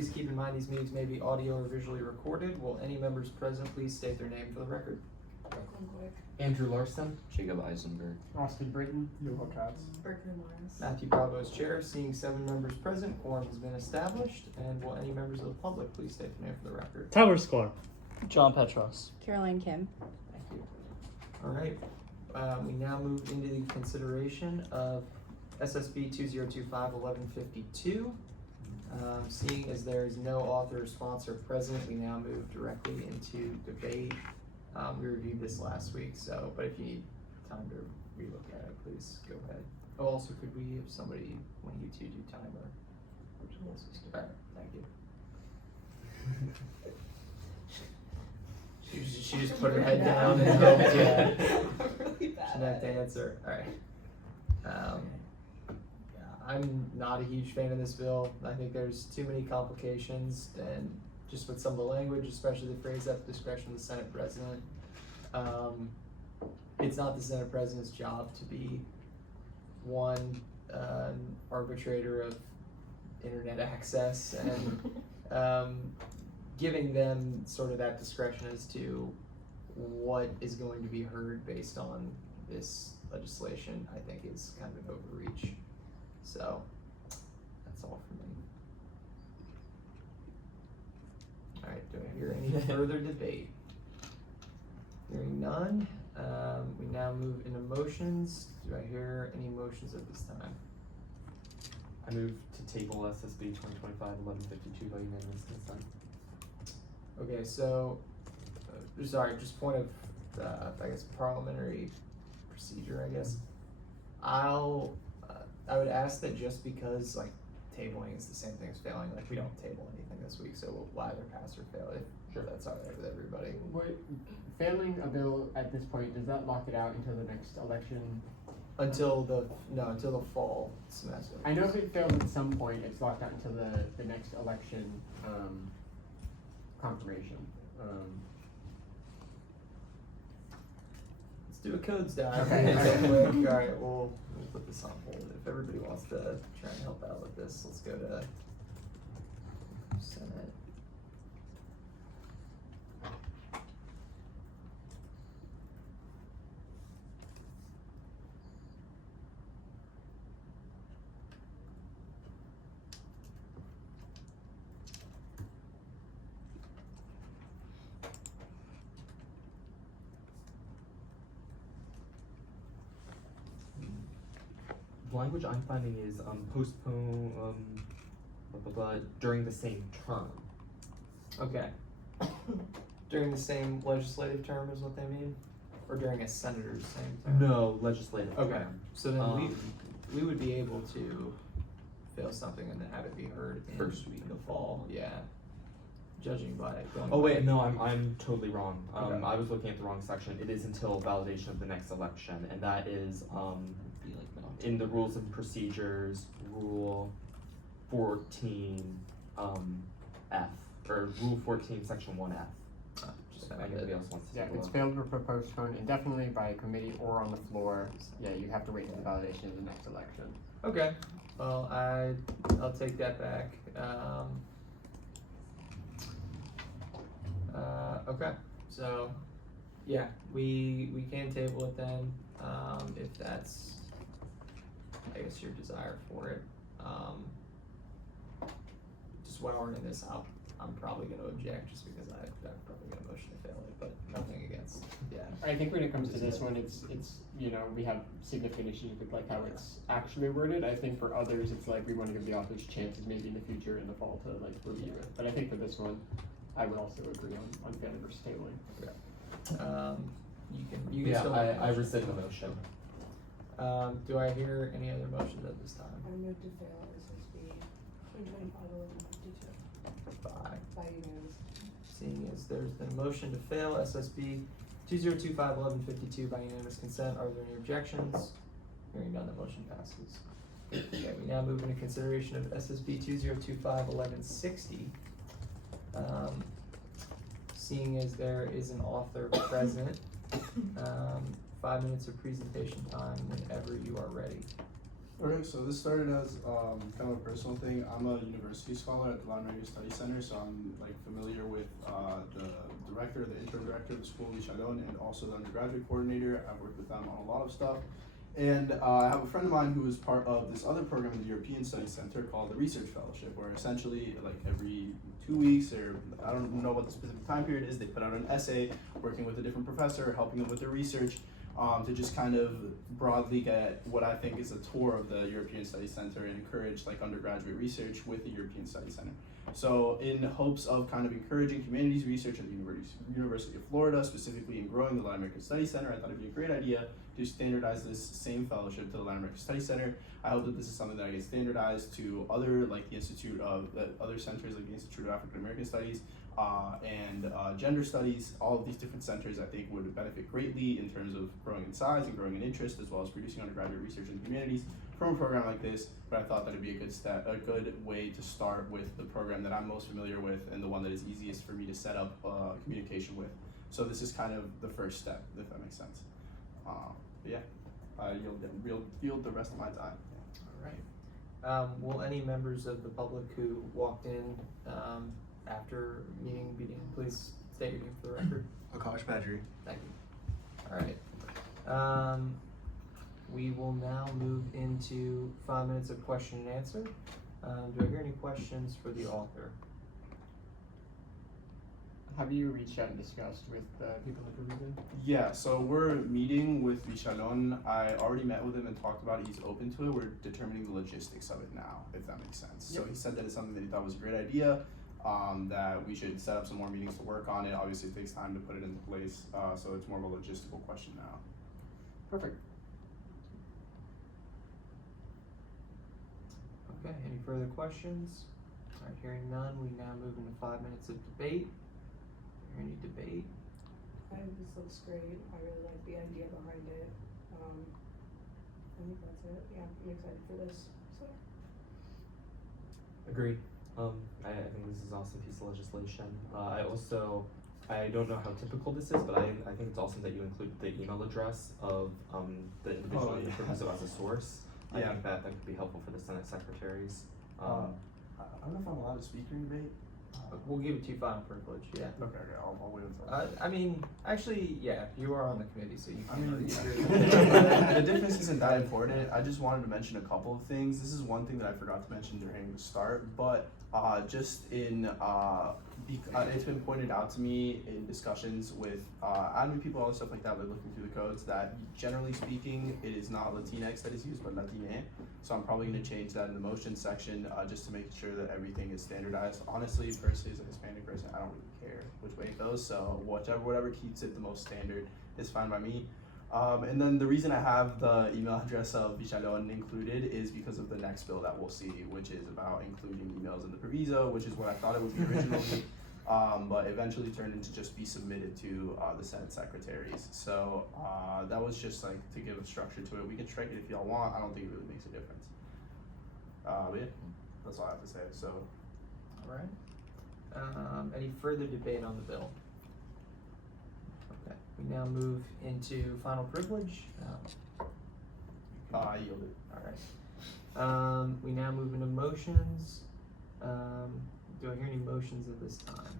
please keep in mind these meetings may be audio or visually recorded. Will any members present please state their name for the record? Andrew Larson. Jacob Eisenberg. Austin Britton. Yuval Katz. Berkeley Morris. Matthew Bravo is chair. Seeing 7 members present, quorum has been established. And will any members of the public please state their name for the record? Tyler Sklar. John Petros. Caroline Kim. Thank you. All right. We now move into the consideration of SSB 2025-1152. Seeing as there is no author or sponsor present, we now move directly into debate. We reviewed this last week, but if you need time to relook at it, please go ahead. Oh, also, could we have somebody, when you two do timer? All right, thank you. She just put her head down and hoped, yeah. Really bad. She didn't have to answer. All right. I'm not a huge fan of this bill. I think there's too many complications, and just with some of the language, especially the phrase at the discretion of the Senate President. It's not the Senate President's job to be one arbitrator of internet access and giving them sort of that discretion as to what is going to be heard based on this legislation, I think is kind of an overreach. So that's all for me. All right, do I hear any further debate? Hearing none, we now move into motions. Do I hear any motions at this time? I move to table SSB 2025-1152 by unanimous consent. Okay, so, sorry, just point of, I guess, parliamentary procedure, I guess. I would ask that just because, like, tabling is the same thing as failing, like, we don't table anything this week, so we'll either pass or fail if that's all right with everybody. Failing a bill at this point, does that lock it out until the next election? Until the fall semester. I know if it fails at some point, it's locked out until the next election confirmation. Let's do a codes dive. Okay. All right, we'll put this on hold. If everybody wants to try and help out with this, let's go to Senate. The language I'm finding is postpone during the same term. Okay. During the same legislative term is what they mean? Or during a senator's same term? No, legislative Okay, term. so then we would be able to fail something and then have it be heard in First week the fall, yeah. Judging by it going. Oh wait, no, I'm totally wrong. Okay. I was looking at the wrong section. It is until validation of the next election, and that is Be like middle. in the rules and procedures, rule 14 F, or rule 14 section 1F. Just If found anybody it. else wants to Yeah, take if a it's look. failed or postponed indefinitely by a committee or on the floor, yeah, you have to wait until the validation of the next election. Okay, well, I'll take that back. Okay, so, yeah, we can table it then, if that's, I guess, your desire for it. Just while we're in this, I'm probably gonna object just because I'm probably gonna motion to fail it, but nothing against, yeah. I think when it comes to this one, it's you know, we have significant issues with like how it's actually worded. I think for others, it's like we want to give the authors chances maybe in the future in the fall to like review it. But I think for this one, I would also agree on failing versus tabling. You can Yeah, still. I rescind the motion. Do I hear any other motions at this time? I move to fail SSB 2025-1152 Bye. by unanimous. Seeing as there's been a motion to fail SSB 2025-1152 by unanimous consent, are there any objections? Hearing none, the motion passes. Okay, we now move into consideration of SSB 2025-1160. Seeing as there is an author present, 5 minutes of presentation time whenever you are ready. Okay, so this started as kind of a personal thing. I'm a university scholar at the Latin American Study Center, so I'm like familiar with the director, the interim director of the school, Lichalon, and also the undergraduate coordinator. I've worked with them on a lot of stuff. And I have a friend of mine who is part of this other program in the European Studies Center called the Research Fellowship, where essentially like every 2 weeks, or I don't know what the specific time period is, they put out an essay working with a different professor, helping them with their research, to just kind of broadly get what I think is a tour of the European Studies Center and encourage like undergraduate research with the European Studies Center. So in hopes of kind of encouraging humanities research at the University of Florida, specifically in growing the Latin American Studies Center, I thought it'd be a great idea to standardize this same fellowship to the Latin American Studies Center. I hope that this is something that gets standardized to other, like the Institute of, other centers like the Institute of African American Studies, and gender studies. All of these different centers I think would benefit greatly in terms of growing in size and growing in interest, as well as producing undergraduate research in the humanities from a program like this. But I thought that it'd be a good way to start with the program that I'm most familiar with and the one that is easiest for me to set up communication with. So this is kind of the first step, if that makes sense. But yeah, I yield the rest of my time. Alright. Will any members of the public who walked in after meeting beginning, please state your name for the record? Akash Badri. Thank you. Alright. We will now move into 5 minutes of question and answer. Do I hear any questions for the author? Have you reached out and discussed with the people in the provision? Yeah, so we're meeting with Lichalon. I already met with him and talked about it. He's open to it. We're determining the logistics of it now, if that makes sense. So he said that it's something that he thought was a great idea, that we should set up some more meetings to work on it. Obviously, it takes time to put it into place, so it's more of a logistical question now. Perfect. Okay, any further questions? Alright, hearing none, we now move into 5 minutes of debate. Any debate? This looks great. I really like the idea behind it. I think that's it. Yeah, I'm excited for this. So Agreed. I think this is an awesome piece of legislation. I don't know how typical this is, but I think it's awesome that you include the email address of the individual in the proviso as a source. I think that could be helpful for the Senate secretaries. I don't know if I'm allowed to speak during debate. We'll give it to you final privilege, yeah. Okay, I'll wait until. I mean, actually, yeah, you are on the committee, so you I can. mean, the difference isn't that important. I just wanted to mention a couple of things. This is one thing that I forgot to mention during the start, but just in it's been pointed out to me in discussions with admin people, all the stuff like that, like looking through the codes, that generally speaking, it is not Latinx that is used, but Latine. So I'm probably going to change that in the motion section, just to make sure that everything is standardized. Honestly, personally, as a Hispanic person, I don't really care which way it goes. So whatever keeps it the most standard is fine by me. And then the reason I have the email address of Lichalon included is because of the next bill that we'll see, which is about including emails in the proviso, which is what I thought it would be originally, but eventually turned into just be submitted to the Senate secretaries. So that was just like to give a structure to it. We can strike it if y'all want. I don't think it really makes a difference. But yeah, that's all I have to say. So, Alright. Any further debate on the bill? Okay, we now move into final privilege. I yielded. Alright. We now move into motions. Do I hear any motions at this time?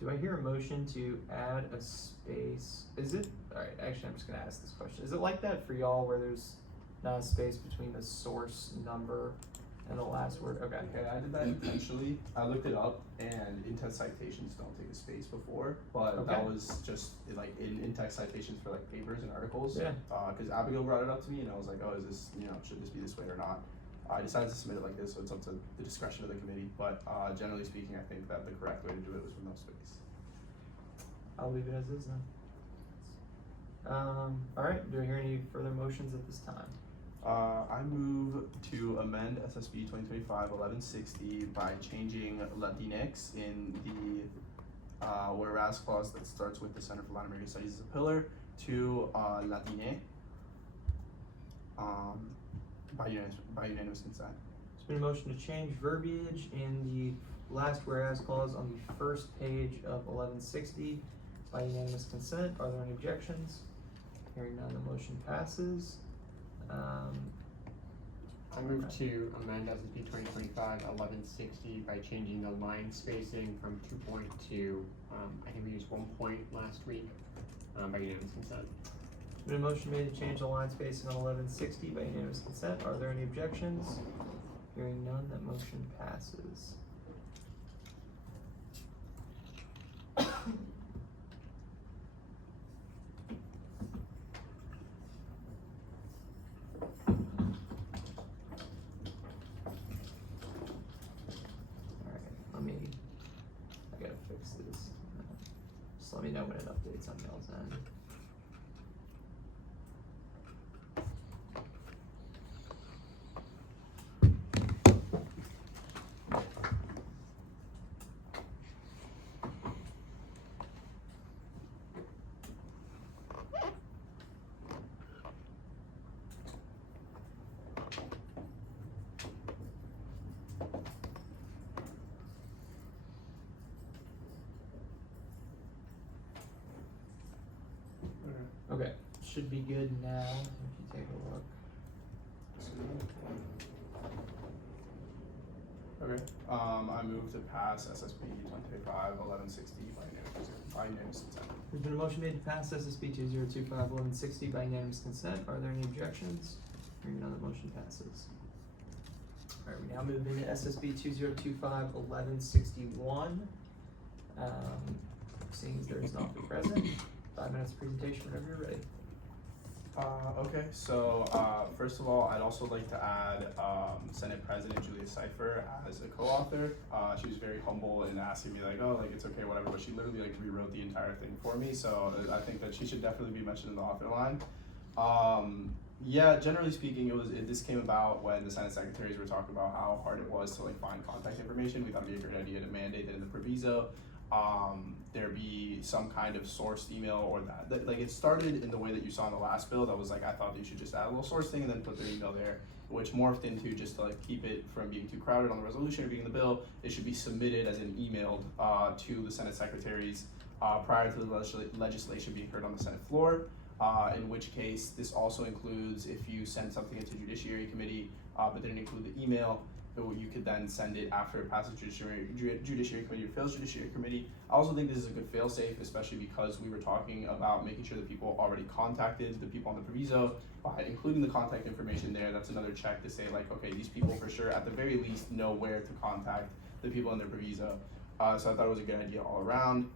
Do I hear a motion to add a space? Is it, alright, actually I'm just gonna ask this question. Is it like that for y'all where there's not a space between the source number and the last word? Okay. Okay, I did that intentionally. I looked it up, and in-text citations don't take a space before, but that was just like in text citations for like papers and articles. Yeah. Because Abigail brought it up to me, and I was like, oh, is this, should this be this way or not? I decided to submit it like this, so it's up to the discretion of the committee. But generally speaking, I think that the correct way to do it was with no space. I'll leave it as is then. Alright, do I hear any further motions at this time? I move to amend SSB 2025-1160 by changing Latinx in the whereas clause that starts with the Center for Latin American Studies as a pillar to Latine by unanimous consent. There's been a motion to change verbiage in the last whereas clause on the first page of 1160 by unanimous consent. Are there any objections? Hearing none, the motion passes. I move to amend SSB 2025-1160 by changing the line spacing from 2 point to, I think we used 1 point last week, by unanimous consent. Been a motion made to change the line spacing on 1160 by unanimous consent. Are there any objections? Hearing none, that motion passes. I gotta fix this. Just let me know when it updates on y'all's end. Okay, should be good now, if you take a look. Okay, I move to pass SSB 2025-1160 by unanimous consent. There's been a motion made to pass SSB 2025-1160 by unanimous consent. Are there any objections? Hearing none, the motion passes. Alright, we now move into SSB 2025-1161. Seeing as there is not present, 5 minutes of presentation whenever you're ready. Okay, so first of all, I'd also like to add Senate President Julia Cipher as a co-author. She was very humble in asking me like, oh, like it's okay, whatever, but she literally like rewrote the entire thing for me. So I think that she should definitely be mentioned in the author line. Yeah, generally speaking, this came about when the Senate secretaries were talking about how hard it was to like find contact information. We thought it'd be a great idea to mandate that in the proviso there be some kind of sourced email or that like it started in the way that you saw in the last bill that was like I thought that you should just add a little source thing and then put their email there, which morphed into just to like keep it from being too crowded on the resolution or being in the bill. It should be submitted as an emailed to the Senate secretaries prior to the legislation being heard on the Senate floor. In which case, this also includes if you send something into Judiciary Committee, but didn't include the email, you could then send it after it passes Judiciary Committee or fails Judiciary Committee. I also think this is a good fail-safe, especially because we were talking about making sure that people already contacted the people on the proviso by including the contact information there. That's another check to say like, okay, these people for sure, at the very least, know where to contact the people in their proviso. So I thought it was a good idea all around.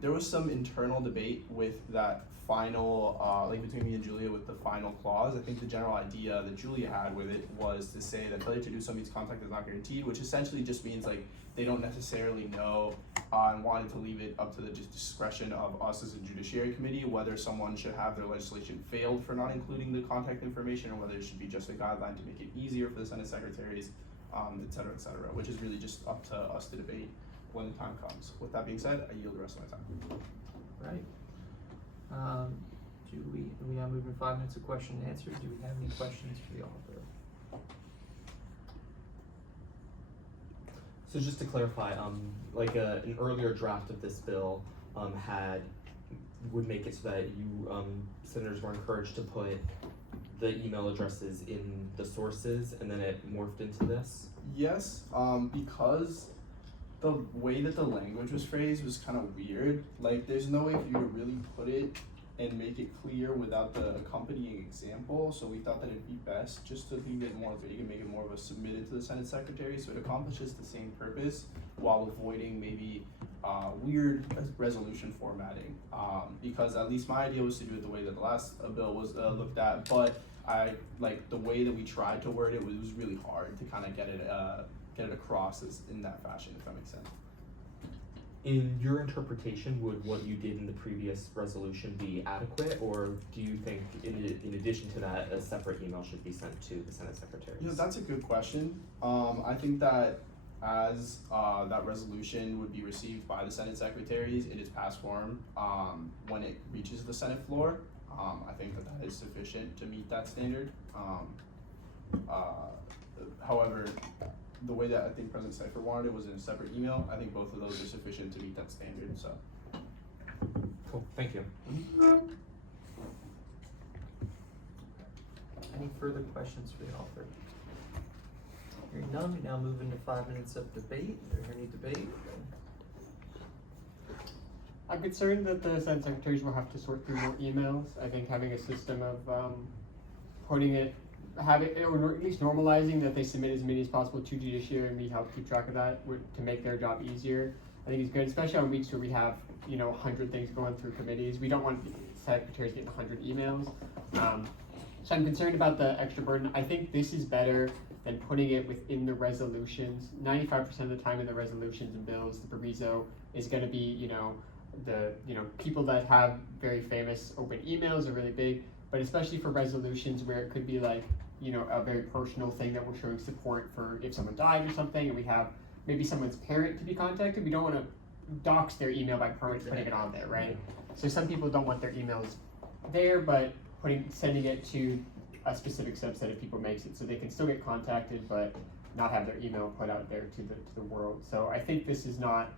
There was some internal debate with that final, like between me and Julia with the final clause. I think the general idea that Julia had with it was to say that failure to do so means contact is not guaranteed, which essentially just means like they don't necessarily know and wanted to leave it up to the discretion of us as a Judiciary Committee whether someone should have their legislation failed for not including the contact information or whether it should be just a guideline to make it easier for the Senate secretaries, et cetera, which is really just up to us to debate when the time comes. With that being said, I yield the rest of my time. Right. We now move in 5 minutes of question and answer. Do we have any questions for the author? So just to clarify, like an earlier draft of this bill would make it so that you senators were encouraged to put the email addresses in the sources, and then it morphed into this? Yes, because the way that the language was phrased was kind of weird. Like, there's no way for you to really put it and make it clear without the accompanying example, so we thought that it'd be best just to leave it more vague and make it more of a submitted to the Senate Secretary, so it accomplishes the same purpose while avoiding maybe weird resolution formatting. Because at least my idea was to do it the way that the last bill was looked at, but I like the way that we tried to word it was really hard to kind of get it across as in that fashion, if that makes sense. In your interpretation, would what you did in the previous resolution be adequate, or do you think in addition to that, a separate email should be sent to the Senate secretaries? You know, that's a good question. I think that as that resolution would be received by the Senate secretaries in its past form, when it reaches the Senate floor, I think that is sufficient to meet that standard. However, the way that I think President Cipher wanted it was in a separate email. I think both of those are sufficient to meet that standard, so. Cool, thank you. Any further questions for the author? Hearing none, we now move into 5 minutes of debate. Is there any debate? I'm concerned that the Senate secretaries will have to sort through more emails. I think having a system of putting it, or at least normalizing that they submit as many as possible to Judiciary and we help keep track of that to make their job easier. I think it's good, especially on weeks where we have 100 things going through committees. We don't want secretaries getting 100 emails. So I'm concerned about the extra burden. I think this is better than putting it within the resolutions. 95% of the time in the resolutions and bills, the proviso is going to be, the people that have very famous open emails are really big, but especially for resolutions where it could be like, a very personal thing that we're showing support for if someone died or something, and we have maybe someone's parent to be contacted. We don't want to dox their email by putting it on there, right? So some people don't want their emails there, but sending it to a specific subset of people makes it so they can still get contacted, but not have their email put out there to the world. So I think this is not.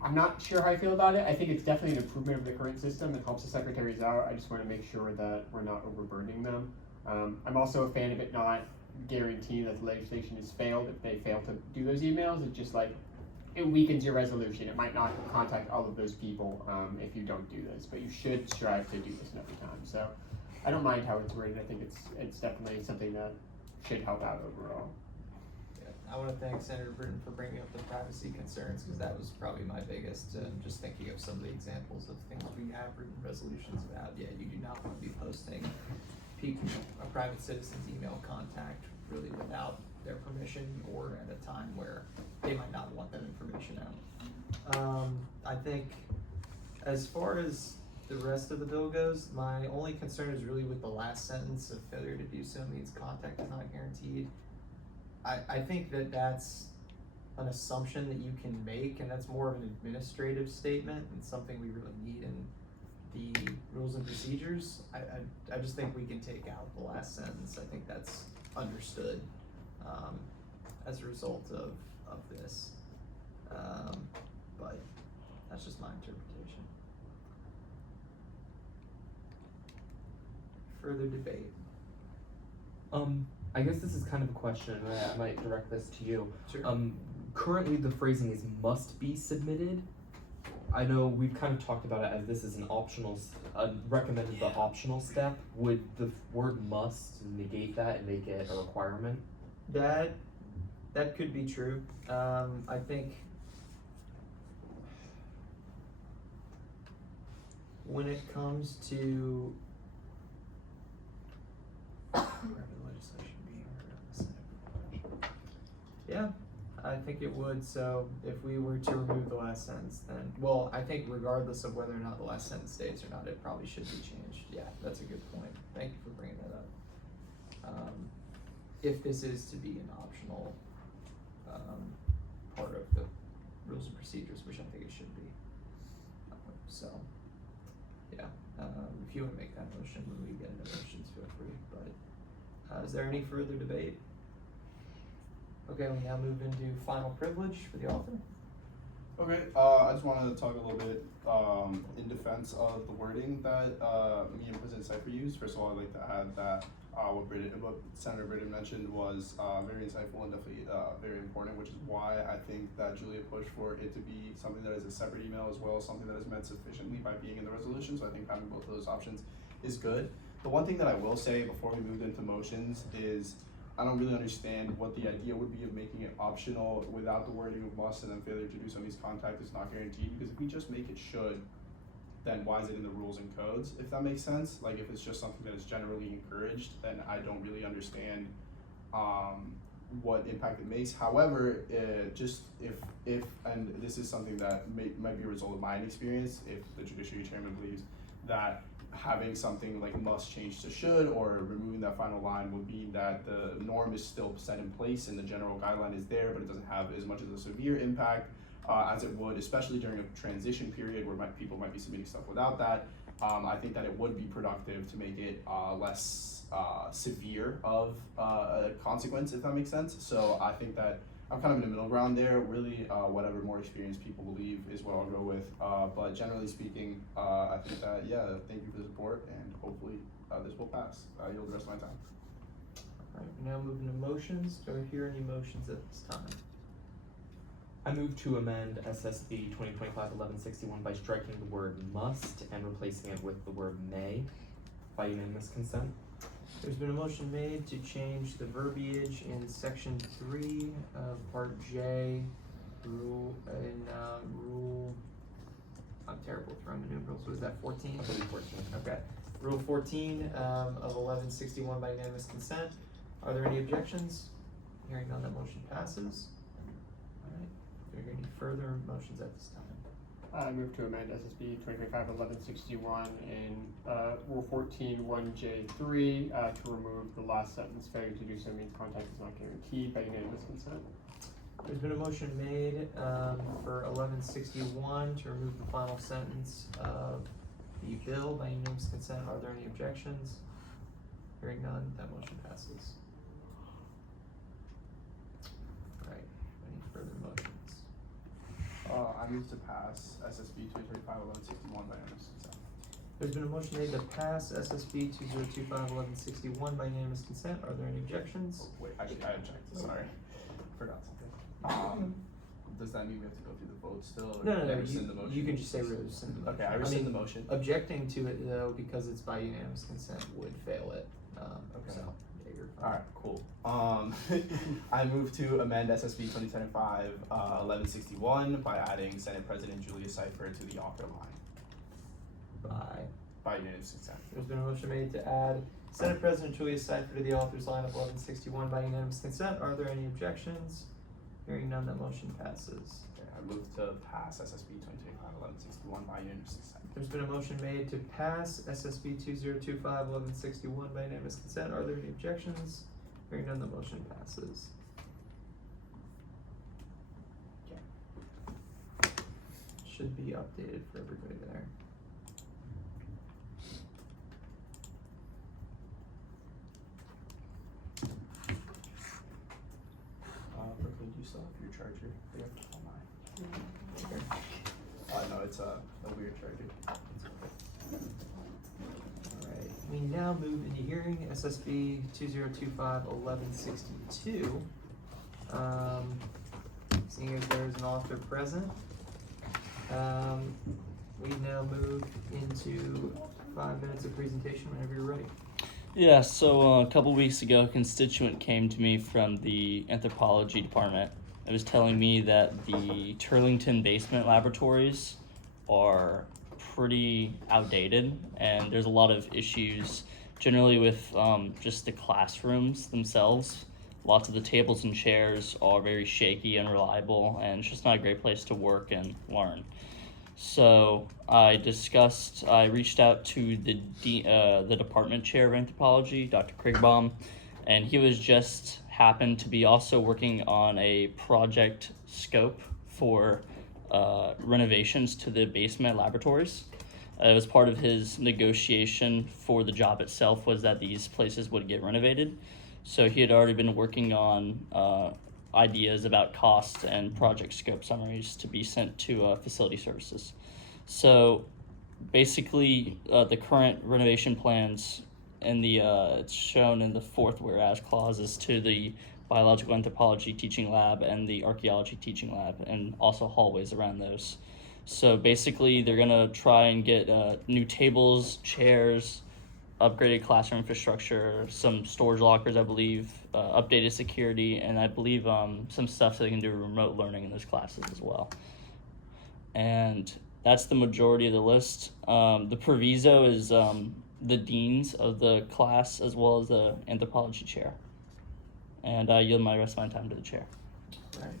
I'm not sure how I feel about it. I think it's definitely an improvement of the current system. It helps the secretaries out. I just want to make sure that we're not overburdening them. I'm also a fan of it not guaranteeing that the legislation has failed if they fail to do those emails. It's just like, it weakens your resolution. It might not contact all of those people if you don't do this, but you should strive to do this every time. So I don't mind how it's worded. I think it's definitely something that should help out overall. I want to thank Senator Britton for bringing up the privacy concerns, because that was probably my biggest, just thinking of some of the examples of things we have written resolutions about. Yeah, you do not want to be posting a private citizen's email contact really without their permission or at a time where they might not want that information out. I think as far as the rest of the bill goes, my only concern is really with the last sentence of failure to do so means contact is not guaranteed. I think that's an assumption that you can make, and that's more of an administrative statement and something we really need in the rules and procedures. I just think we can take out the last sentence. I think that's understood as a result of this. But that's just my interpretation. Further debate. I guess this is kind of a question, and I might direct this to you. Sure. Currently the phrasing is must be submitted. I know we've kind of talked about it as this is an optional, recommended the optional step. Would the word must negate that and make it a requirement? That could be true. I think when it comes to legislation being heard on the Senate. Yeah, I think it would. So if we were to remove the last sentence, then, well, I think regardless of whether or not the last sentence stays or not, it probably should be changed. Yeah, that's a good point. Thank you for bringing that up. If this is to be an optional part of the rules and procedures, which I think it should be. So, yeah, if you want to make that motion when we get into motions, feel free. But is there any further debate? Okay, we now move into final privilege for the author. Okay, I just wanted to talk a little bit in defense of the wording that me and President Cypher used. First of all, I'd like to add that what Senator Britton mentioned was very insightful and definitely very important, which is why I think that Julia pushed for it to be something that is a separate email as well as something that is meant sufficiently by being in the resolution. So I think having both of those options is good. The one thing that I will say before we move into motions is I don't really understand what the idea would be of making it optional without the wording of must and then failure to do so means contact is not guaranteed, because if we just make it should, then why is it in the rules and codes, if that makes sense? Like if it's just something that is generally encouraged, then I don't really understand what impact it makes. However, just if and this is something that might be a result of my inexperience, if the Judiciary Chairman believes that having something like must change to should or removing that final line would mean that the norm is still set in place and the general guideline is there, but it doesn't have as much of a severe impact as it would, especially during a transition period where people might be submitting stuff without that. I think that it would be productive to make it less severe of a consequence, if that makes sense. So I think that I'm kind of in the middle ground there. Really, whatever more experienced people believe is what I'll go with. But generally speaking, I think that, yeah, thank you for the support, and hopefully this will pass. I yield the rest of my time. Alright, we now move into motions. Do I hear any motions at this time? I move to amend SSB 2025-1161 by striking the word must and replacing it with the word may by unanimous consent. There's been a motion made to change the verbiage in section 3 of part J, rule, I'm terrible with Roman numerals, what is that, 14? I believe 14. Okay, rule 14 of 1161 by unanimous consent. Are there any objections? Hearing none, that motion passes. Alright, are there any further motions at this time? I move to amend SSB 2025-1161 in Rule 14-1J3 to remove the last sentence. Failure to do so means contact is not guaranteed by unanimous consent. There's been a motion made for 1161 to remove the final sentence of the bill by unanimous consent. Are there any objections? Hearing none, that motion passes. Alright, any further motions? I move to pass SSB 2025-1161 by unanimous consent. There's been a motion made to pass SSB 2025-1161 by unanimous consent. Are there any objections? Oh, wait, I checked, sorry. Forgot something. Does that mean we have to go through the vote still, or No, can no, I rescind the motion? you can just say rescind the motion. Okay, I rescind the motion. Objecting to it though, because it's by unanimous consent, would fail it, Okay. so, yeah, you're fine. Alright, cool. I move to amend SSB 2025-1161 by adding Senate President Julia Cipher to the author line by unanimous consent. There's been a motion made to add Senate President Julia Cipher to the author's line of 1161 by unanimous consent. Are there any objections? Hearing none, that motion passes. Okay, I move to pass SSB 2025-1161 by unanimous consent. There's been a motion made to pass SSB 2025-1161 by unanimous consent. Are there any objections? Hearing none, the motion passes. Should be updated for everybody there. Brooklyn, do you still have your charger? I have to call mine. Okay. No, it's a weird charger. Alright, we now move into hearing SSB 2025-1162. Seeing as there's an author present, we now move into 5 minutes of presentation whenever you're ready. Yeah, so a couple weeks ago, a constituent came to me from the anthropology department. It was telling me that the Turlington basement laboratories are pretty outdated, and there's a lot of issues generally with just the classrooms themselves. Lots of the tables and chairs are very shaky and unreliable, and it's just not a great place to work and learn. So I reached out to the department chair of anthropology, Dr. Krigbaum, and he was just happened to be also working on a project scope for renovations to the basement laboratories. It was part of his negotiation for the job itself was that these places would get renovated. So he had already been working on ideas about cost and project scope summaries to be sent to facility services. So basically the current renovation plans and it's shown in the 4th whereas clauses to the biological anthropology teaching lab and the archaeology teaching lab, and also hallways around those. So basically they're gonna try and get new tables, chairs, upgraded classroom infrastructure, some storage lockers, I believe, updated security, and I believe some stuff so they can do remote learning in those classes as well. And that's the majority of the list. The proviso is the deans of the class as well as the anthropology chair. And I yield my rest of my time to the chair. Alright,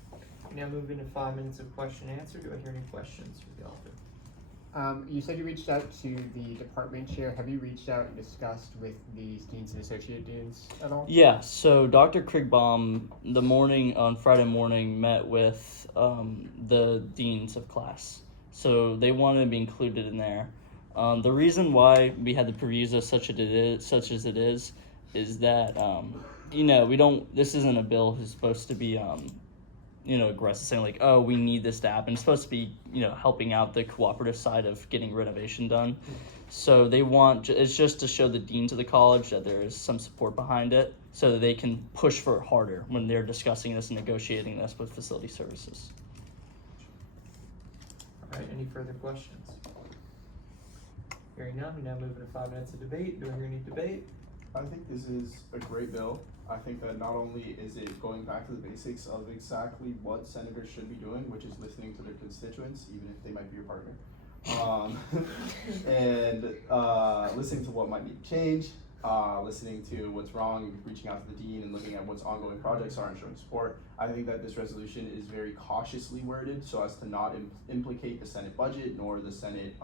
we now move into 5 minutes of question and answer. Do I hear any questions for the author? You said you reached out to the department chair. Have you reached out and discussed with the deans and associate deans at all? Yeah, so Dr. Krigbaum, on Friday morning, met with the deans of class. So they wanted to be included in there. The reason why we had the proviso such as it is that, this isn't a bill who's supposed to be, aggressive, saying like, oh, we need this to happen. It's supposed to be, helping out the cooperative side of getting renovation done. So it's just to show the deans of the college that there is some support behind it. so that they can push for it harder when they're discussing this and negotiating this with facility services. Alright, any further questions? Hearing none, we now move into 5 minutes of debate. Do I hear any debate? I think this is a great bill. I think that not only is it going back to the basics of exactly what senators should be doing, which is listening to their constituents, even if they might be your partner, and listening to what might need to change, listening to what's wrong, reaching out to the dean and looking at what's ongoing projects are and showing support. I think that this resolution is very cautiously worded so as to not implicate the Senate budget nor the Senate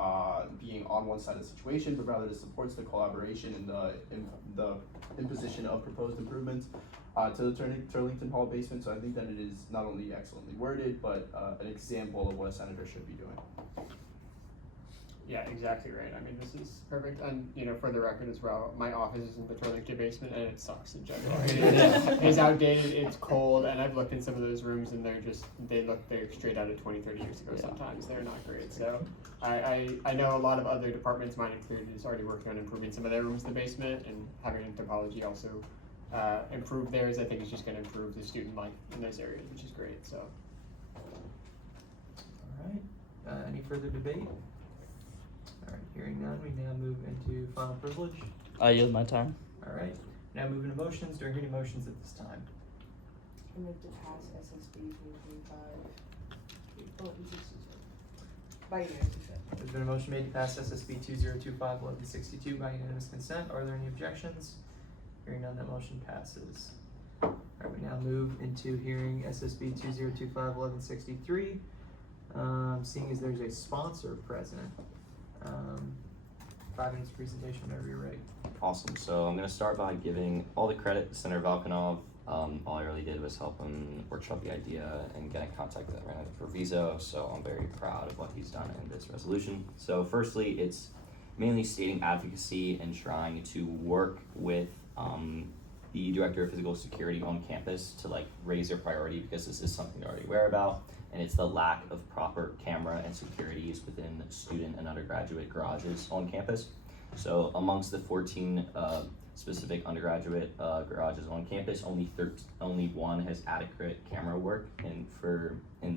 being on one side of the situation, but rather it supports the collaboration and the imposition of proposed improvements to the Turlington Hall basement. So I think that it is not only excellently worded, but an example of what a senator should be doing. Yeah, exactly right. I mean, this is perfect. And, you know, for the record as well, my office is in the Turlington basement and it sucks in general. It's outdated, it's cold, and I've looked in some of those rooms and they're straight out of 20, 30 years ago sometimes. They're not great. So I know a lot of other departments, mine included, is already working on improving some of their rooms in the basement, and having anthropology also improve theirs, I think is just going to improve the student life in those areas, which is great. So. Alright, any further debate? Alright, hearing none, we now move into final privilege. I yield my time. Alright, now move into motions. Do I hear any motions at this time? I move to pass SSB 2025. By unanimous consent. There's been a motion made to pass SSB 2025-1162 by unanimous consent. Are there any objections? Hearing none, that motion passes. Alright, we now move into hearing SSB 2025-1163. Seeing as there's a sponsor present, 5 minutes presentation whenever you're ready. Awesome. So I'm going to start by giving all the credit to Senator Valkanov. All I really did was help him workshop the idea and get in contact with the proviso. So I'm very proud of what he's done in this resolution. So firstly, it's mainly stating advocacy and trying to work with the Director of Physical Security on campus to raise their priority, because this is something they're already aware about, and it's the lack of proper camera and securities within student and undergraduate garages on campus. So amongst the 14 specific undergraduate garages on campus, only one has adequate camera work in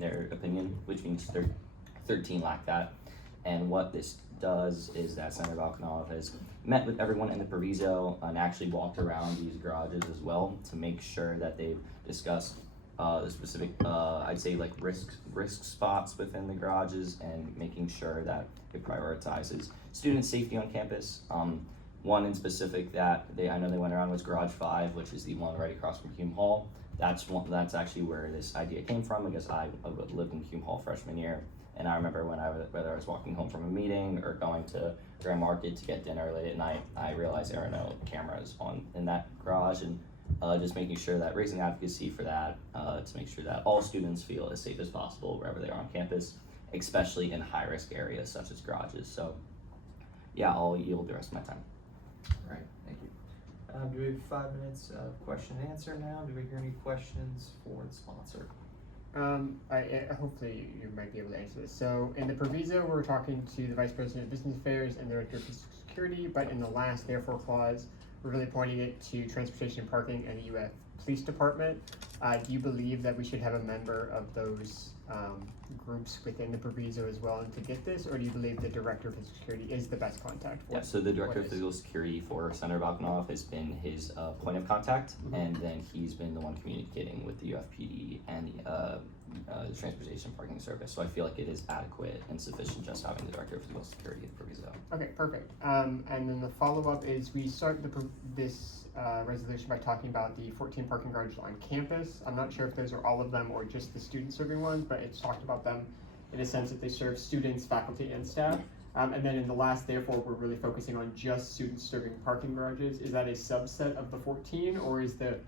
their opinion, which means 13 lack that. And what this does is that Senator Valkanov has met with everyone in the proviso and actually walked around these garages as well to make sure that they've discussed the specific, I'd say risk spots within the garages, and making sure that it prioritizes student safety on campus. One in specific that I know they went around was Garage 5, which is the one right across from Hume Hall. That's actually where this idea came from, because I lived in Hume Hall freshman year, and I remember whether I was walking home from a meeting or going to Grand Market to get dinner late at night, I realized there are no cameras in that garage, and just making sure that raising advocacy for that, to make sure that all students feel as safe as possible wherever they are on campus, especially in high-risk areas such as garages. So yeah, I'll yield the rest of my time. Alright, thank you. Do we have 5 minutes of question and answer now? Do we hear any questions for the sponsor? Hopefully you might be able to answer this. So in the proviso, we're talking to the Vice President of Business Affairs and the Director of Physical Security, but in the last therefore clause, we're really pointing it to Transportation and Parking and the UF Police Department. Do you believe that we should have a member of those groups within the proviso as well and to get this, or do you believe the Director of Physical Security is the best contact for Yeah, so the Director of Physical Security for Senator Valkanov has been his point of contact, and then he's been the one communicating with the UFPD and the Transportation Parking Service. So I feel like it is adequate and sufficient just having the Director of Physical Security at the proviso. Okay, perfect. And then the follow-up is we start this resolution by talking about the 14 parking garages on campus. I'm not sure if those are all of them or just the student-serving ones, but it's talked about them in a sense that they serve students, faculty, and staff. And then in the last, therefore, we're really focusing on just student-serving parking garages. Is that a subset of the 14, or is the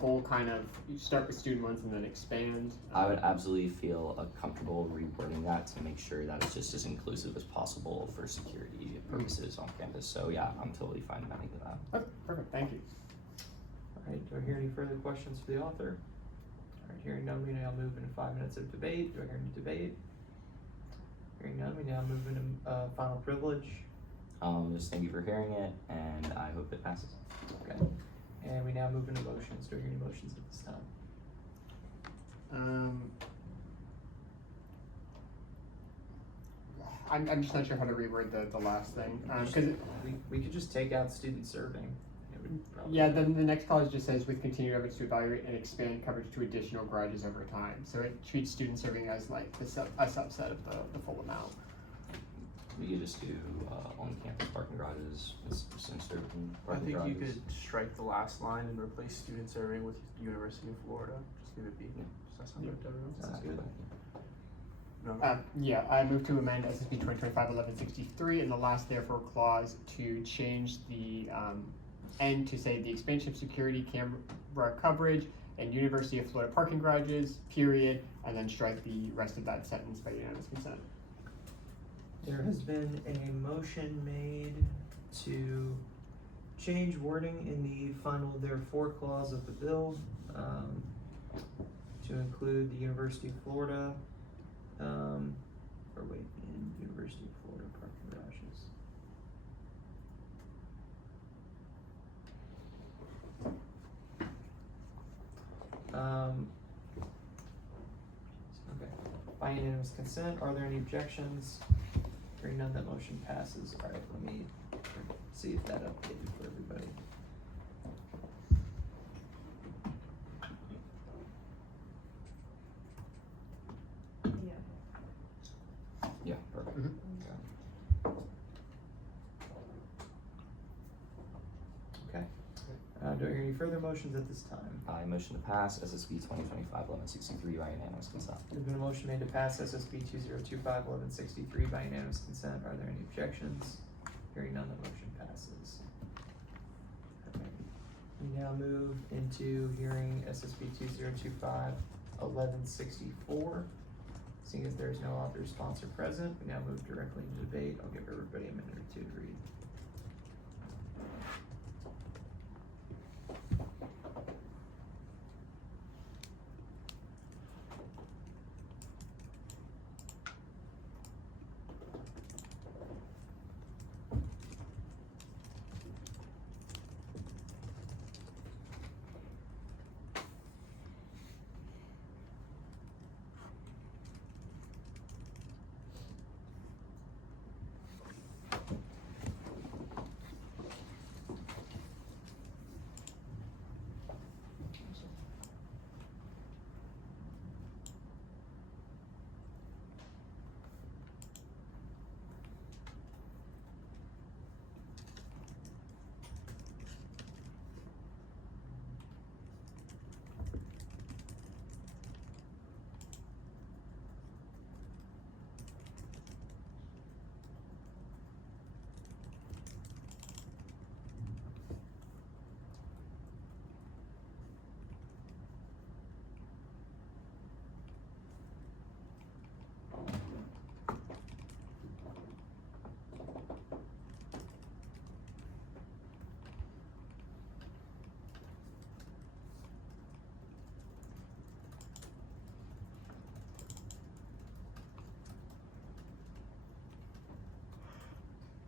goal kind of you start with student ones and then expand? I would absolutely feel comfortable rewording that to make sure that it's just as inclusive as possible for security purposes on campus. So yeah, I'm totally fine with that. Okay, perfect, thank you. Alright, do I hear any further questions for the author? Alright, hearing none, we now move into 5 minutes of debate. Do I hear any debate? Hearing none, we now move into final privilege. Just thank you for hearing it, and I hope it passes. Okay. And we now move into motions. Do I hear any motions at this time? I'm just not sure how to reword the last thing, because We could just take out student serving. It would probably. yeah, then the next clause just says with continued efforts to evaluate and expand coverage to additional garages over time. So it treats student serving as like a subset of the full amount. We could just do on-campus parking garages, since they're I parking think garages. you could strike the last line and replace student serving with University of Florida, just leave it be. Does that sound good to everyone? Sounds good. No? Yeah, I move to amend SSB 2025-1163 and the last therefore clause to change the end to say the expansion of security camera coverage and University of Florida parking garages, period, and then strike the rest of that sentence by unanimous consent. There has been a motion made to change wording in the final therefore clause of the bill, to include the University of Florida, in University of Florida parking garages. Okay, by unanimous consent, are there any objections? Hearing none, that motion passes. Alright, let me see if that updated for everybody. Yeah. Yeah, perfect. Mhm. Okay. Do I hear any further motions at this time? I motion to pass SSB 2025-1163 by unanimous consent. There's been a motion made to pass SSB 2025-1163 by unanimous consent. Are there any objections? Hearing none, the motion passes. Alright. We now move into hearing SSB 2025-1164. Seeing as there is no author sponsor present, we now move directly into debate. I'll give everybody a minute or two to read.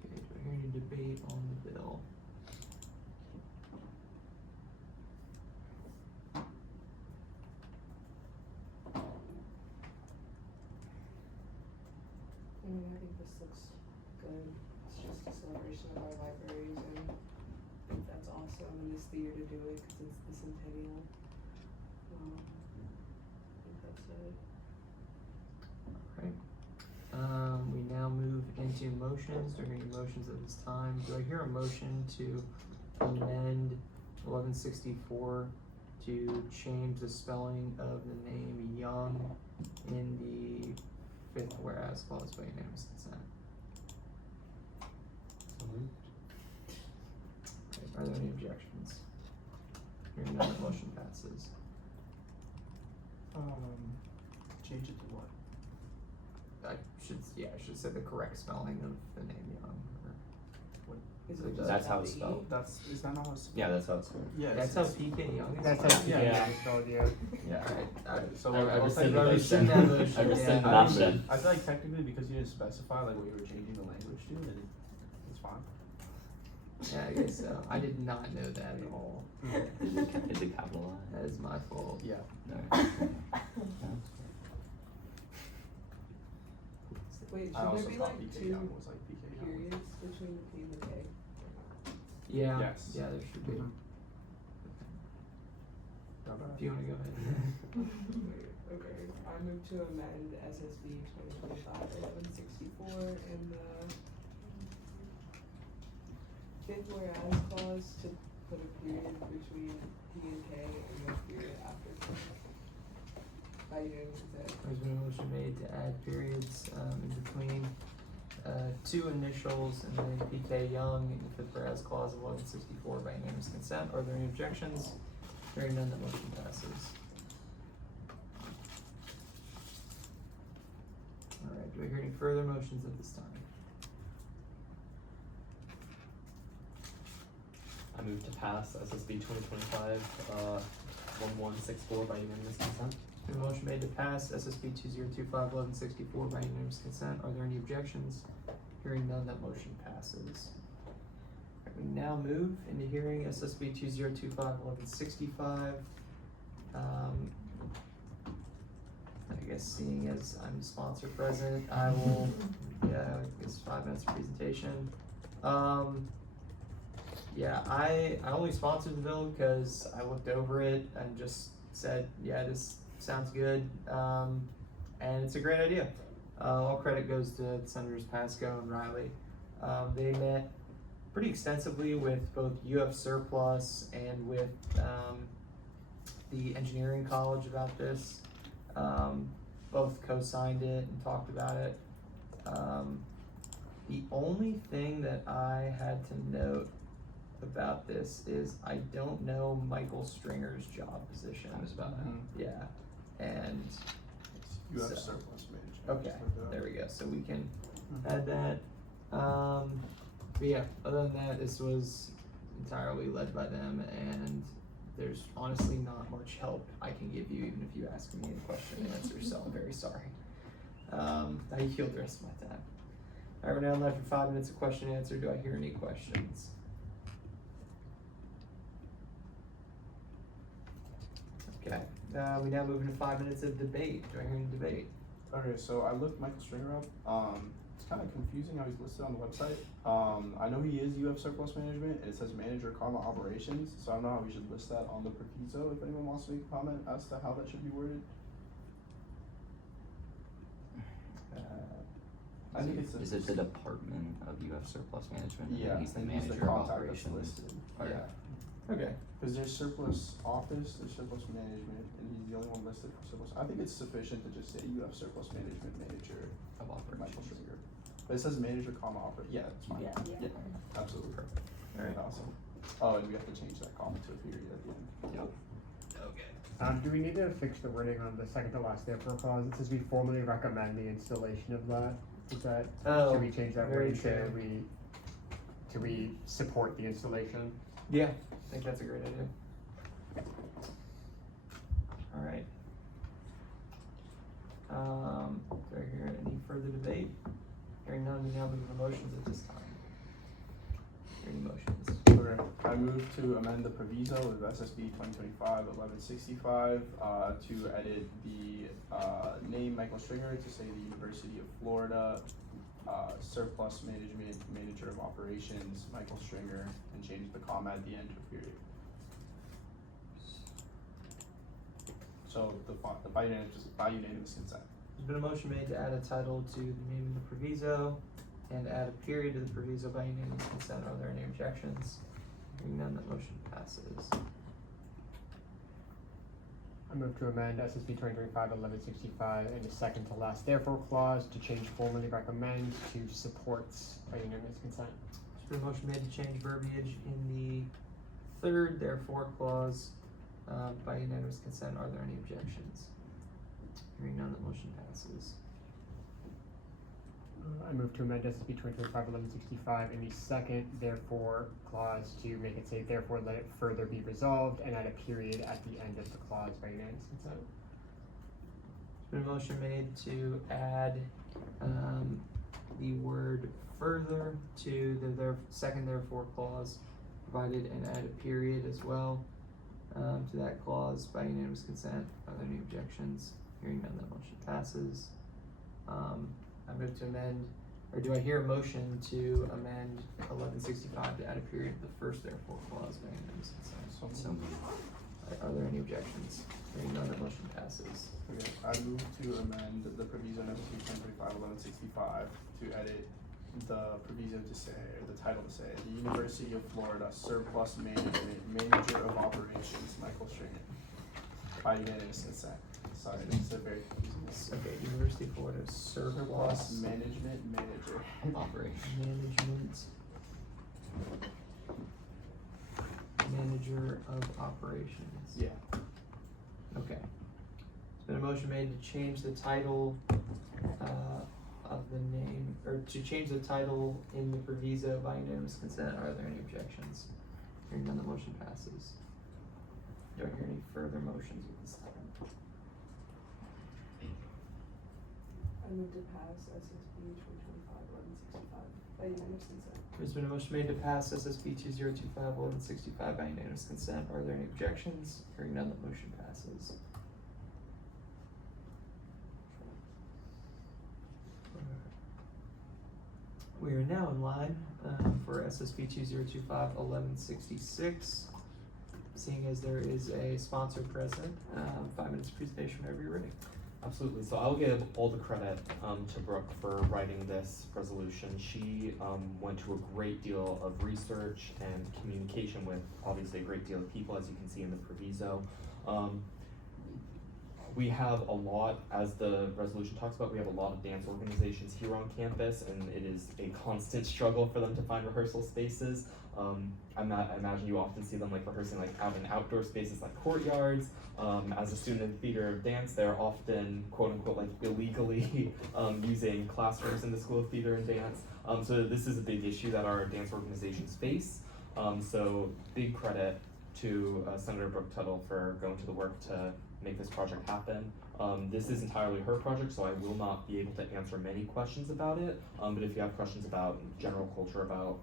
Okay, do I hear any debate on the bill? I mean, I think this looks good. It's just a celebration of our libraries, and I think that's awesome, and it's the year to do it, cause it's the centennial. I think that's it. Alright. We now move into motions. Do I hear any motions at this time? Do I hear a motion to amend 1164 to change the spelling of the name Young in the fifth whereas clause by unanimous consent? Right, are there any objections? Hearing none, the motion passes. Change it to what? I should say the correct spelling of the name Young. Or Is So it just That's how without it's the E? spelled. Is that not how it's? Yeah, that's how it's spelled. Yeah. that's how PK Young is That's spelled? how Yeah. it's spelled, yeah. Yeah. Alright, So I I'll rescind take- the I rescind motion. that motion. I rescind the Yeah. motion. I feel like technically because you didn't specify like what you were changing the language to, then it's fine. Yeah, I guess so. I did not know that at all. Is it capitalized? That is my fault. Yeah. No. Wait, I should also there be thought like PK two Young was like PK Young. periods between the P and the K? Yeah. Yes. Yeah, there should be. Mhm. Not bad. If you wanna go ahead. Wait, okay, I move to amend SSB 2025-1164 in the fifth whereas clause to put a period between P and K and no period after K. By unanimous consent. There's been a motion made to add periods, in between, two initials and then PK Young in the fifth whereas clause of 1164 by unanimous consent. Are there any objections? Hearing none, the motion passes. Alright, do I hear any further motions at this time? I move to pass SSB 2025-1164 by unanimous consent. There's been a motion made to pass SSB 2025-1164 by unanimous consent. Are there any objections? Hearing none, that motion passes. Alright, we now move into hearing SSB 2025-1165. I guess seeing as I'm the sponsor present, I will, I guess 5 minutes of presentation. I only sponsored the bill because I looked over it and just said, yeah, this sounds good, and it's a great idea. All credit goes to Senators Pascoe and Riley. They met pretty extensively with both UF Surplus and with the engineering college about this. Both co-signed it and talked about it. The only thing that I had to note about this is I don't know Michael Stringer's job position. I was about that. Yeah, and You have So- surplus management. okay, there we go. So we can add that. But yeah, other than that, this was entirely led by them, and there's honestly not much help I can give you, even if you ask me a question and answer. So I'm very sorry. I yield the rest of my time. Alright, we're now left for 5 minutes of question and answer. Do I hear any questions? Okay, we now move into 5 minutes of debate. Do I hear any debate? Okay, so I looked Michael Stringer up. It's kind of confusing how he's listed on the website. I know he is UF Surplus Management, and it says Manager, Operations, so I don't know how we should list that on the proviso, if anyone wants to make a comment as to how that should be worded. I think it's Is it the Department of UF Surplus Management? And yeah, He's the and manager of contact that's operations. listed. Okay. Yeah, Okay. because there's surplus office, there's surplus management, and he's the only one listed for surplus. I think it's sufficient to just say UF Surplus Management Manager Of Michael operations. Stringer. But it says Manager, yeah, it's fine. Yeah. Absolutely. Perfect. Alright. Awesome. Oh, and we have to change that comma to a period at the end. Yep. Okay. Do we need to fix the wording on the second to last therefore clause? It says we formally recommend the installation of that. Is that, Oh, should we change that very wording to true. we support the installation? Yeah, I think that's a great idea. Alright. Do I hear any further debate? Hearing none, we now move to motions at this time. Any motions? Okay, I move to amend the proviso of SSB 2025-1165, to edit the, name Michael Stringer to say the University of Florida, Surplus Management Manager of Operations, Michael Stringer, and change the comma at the end to a period. So by unanimous consent. There's been a motion made to add a title to the name of the proviso and add a period to the proviso by unanimous consent. Are there any objections? Hearing none, that motion passes. I move to amend SSB 2025-1165 in the second to last therefore clause to change formally recommend to supports by unanimous consent. There's been a motion made to change verbiage in the third therefore clause by unanimous consent. Are there any objections? Hearing none, the motion passes. I move to amend SSB 2025-1165 in the second therefore clause to make it say therefore let it further be resolved and add a period at the end of the clause by unanimous consent. There's been a motion made to add the word further to the second therefore clause provided and add a period as well to that clause by unanimous consent. Are there any objections? Hearing none, that motion passes. I move to amend, or do I hear a motion to amend 1165 to add a period to the first therefore clause by unanimous consent? So moved. Are there any objections? Hearing none, that motion passes. Okay, I move to amend the proviso number 1035-1165 to edit the proviso to say, or the title to say, the University of Florida Surplus Manager of Operations, Michael Stringer, by unanimous consent. Sorry, this is a very confusing one. Okay, University of Florida Surplus Surplus Management Manager. Operation. Manager of Operations. Yeah. Okay. There's been a motion made to change the title of the name, or to change the title in the proviso by unanimous consent. Are there any objections? Hearing none, the motion passes. Do I hear any further motions at this time? I move to pass SSB 2025-1165 by unanimous consent. There's been a motion made to pass SSB 2025-1165 by unanimous consent. Are there any objections? Hearing none, the motion passes. We are now in line for SSB 2025-1166. Seeing as there is a sponsor present, 5 minutes presentation whenever you're ready. Absolutely. So I'll give all the credit to Brooke for writing this resolution. She went to a great deal of research and communication with obviously a great deal of people, as you can see in the proviso. We have a lot, as the resolution talks about, we have a lot of dance organizations here on campus, and it is a constant struggle for them to find rehearsal spaces. I imagine you often see them like rehearsing like out in outdoor spaces like courtyards. As a student in theater of dance, they're often quote unquote like illegally using classrooms in the School of Theater and Dance. So this is a big issue that our dance organizations face. So big credit to Senator Brooke Tuttle for going to the work to make this project happen. This is entirely her project, so I will not be able to answer many questions about it. But if you have questions about general culture, about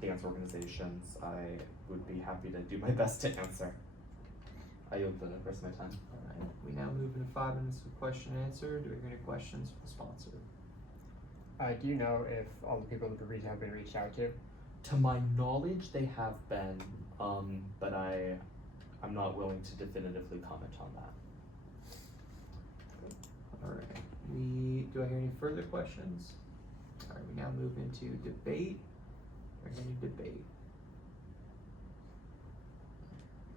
dance organizations, I would be happy to do my best to answer. I yield the rest of my time. Alright, we now move into 5 minutes of question and answer. Do we hear any questions for the sponsor? Do you know if all the people in the provision have been reached out to? To my knowledge, they have been, but I'm not willing to definitively comment on that. Alright, do I hear any further questions? Alright, we now move into debate. Are there any debate?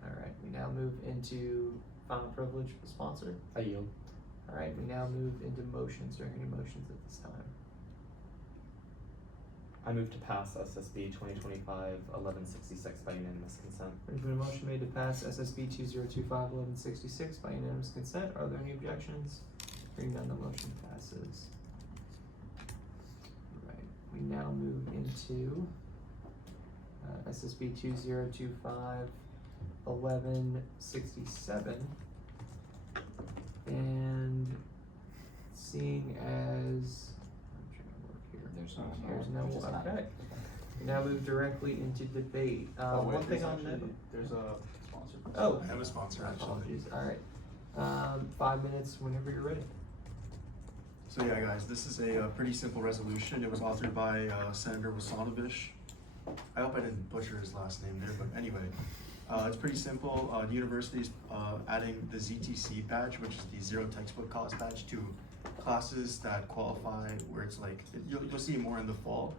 Alright, we now move into final privilege for the sponsor. I yield. Alright, we now move into motions. Are there any motions at this time? I move to pass SSB 2025-1166 by unanimous consent. There's been a motion made to pass SSB 2025-1166 by unanimous consent. Are there any objections? Hearing none, the motion passes. Alright, we now move into SSB 2025-1167. And seeing as, I'm trying to work here. There's no. There's no, just not- okay. We now move directly into debate. One thing on that. There's a sponsor. Oh. I have a sponsor My actually. apologies. Alright. 5 minutes whenever you're ready. So yeah, guys, this is a pretty simple resolution. It was authored by Senator Wasanovich. I hope I didn't butcher his last name there, but anyway, it's pretty simple. The university is adding the ZTC badge, which is the zero textbook cost badge, to classes that qualify, where it's like, you'll see more in the fall,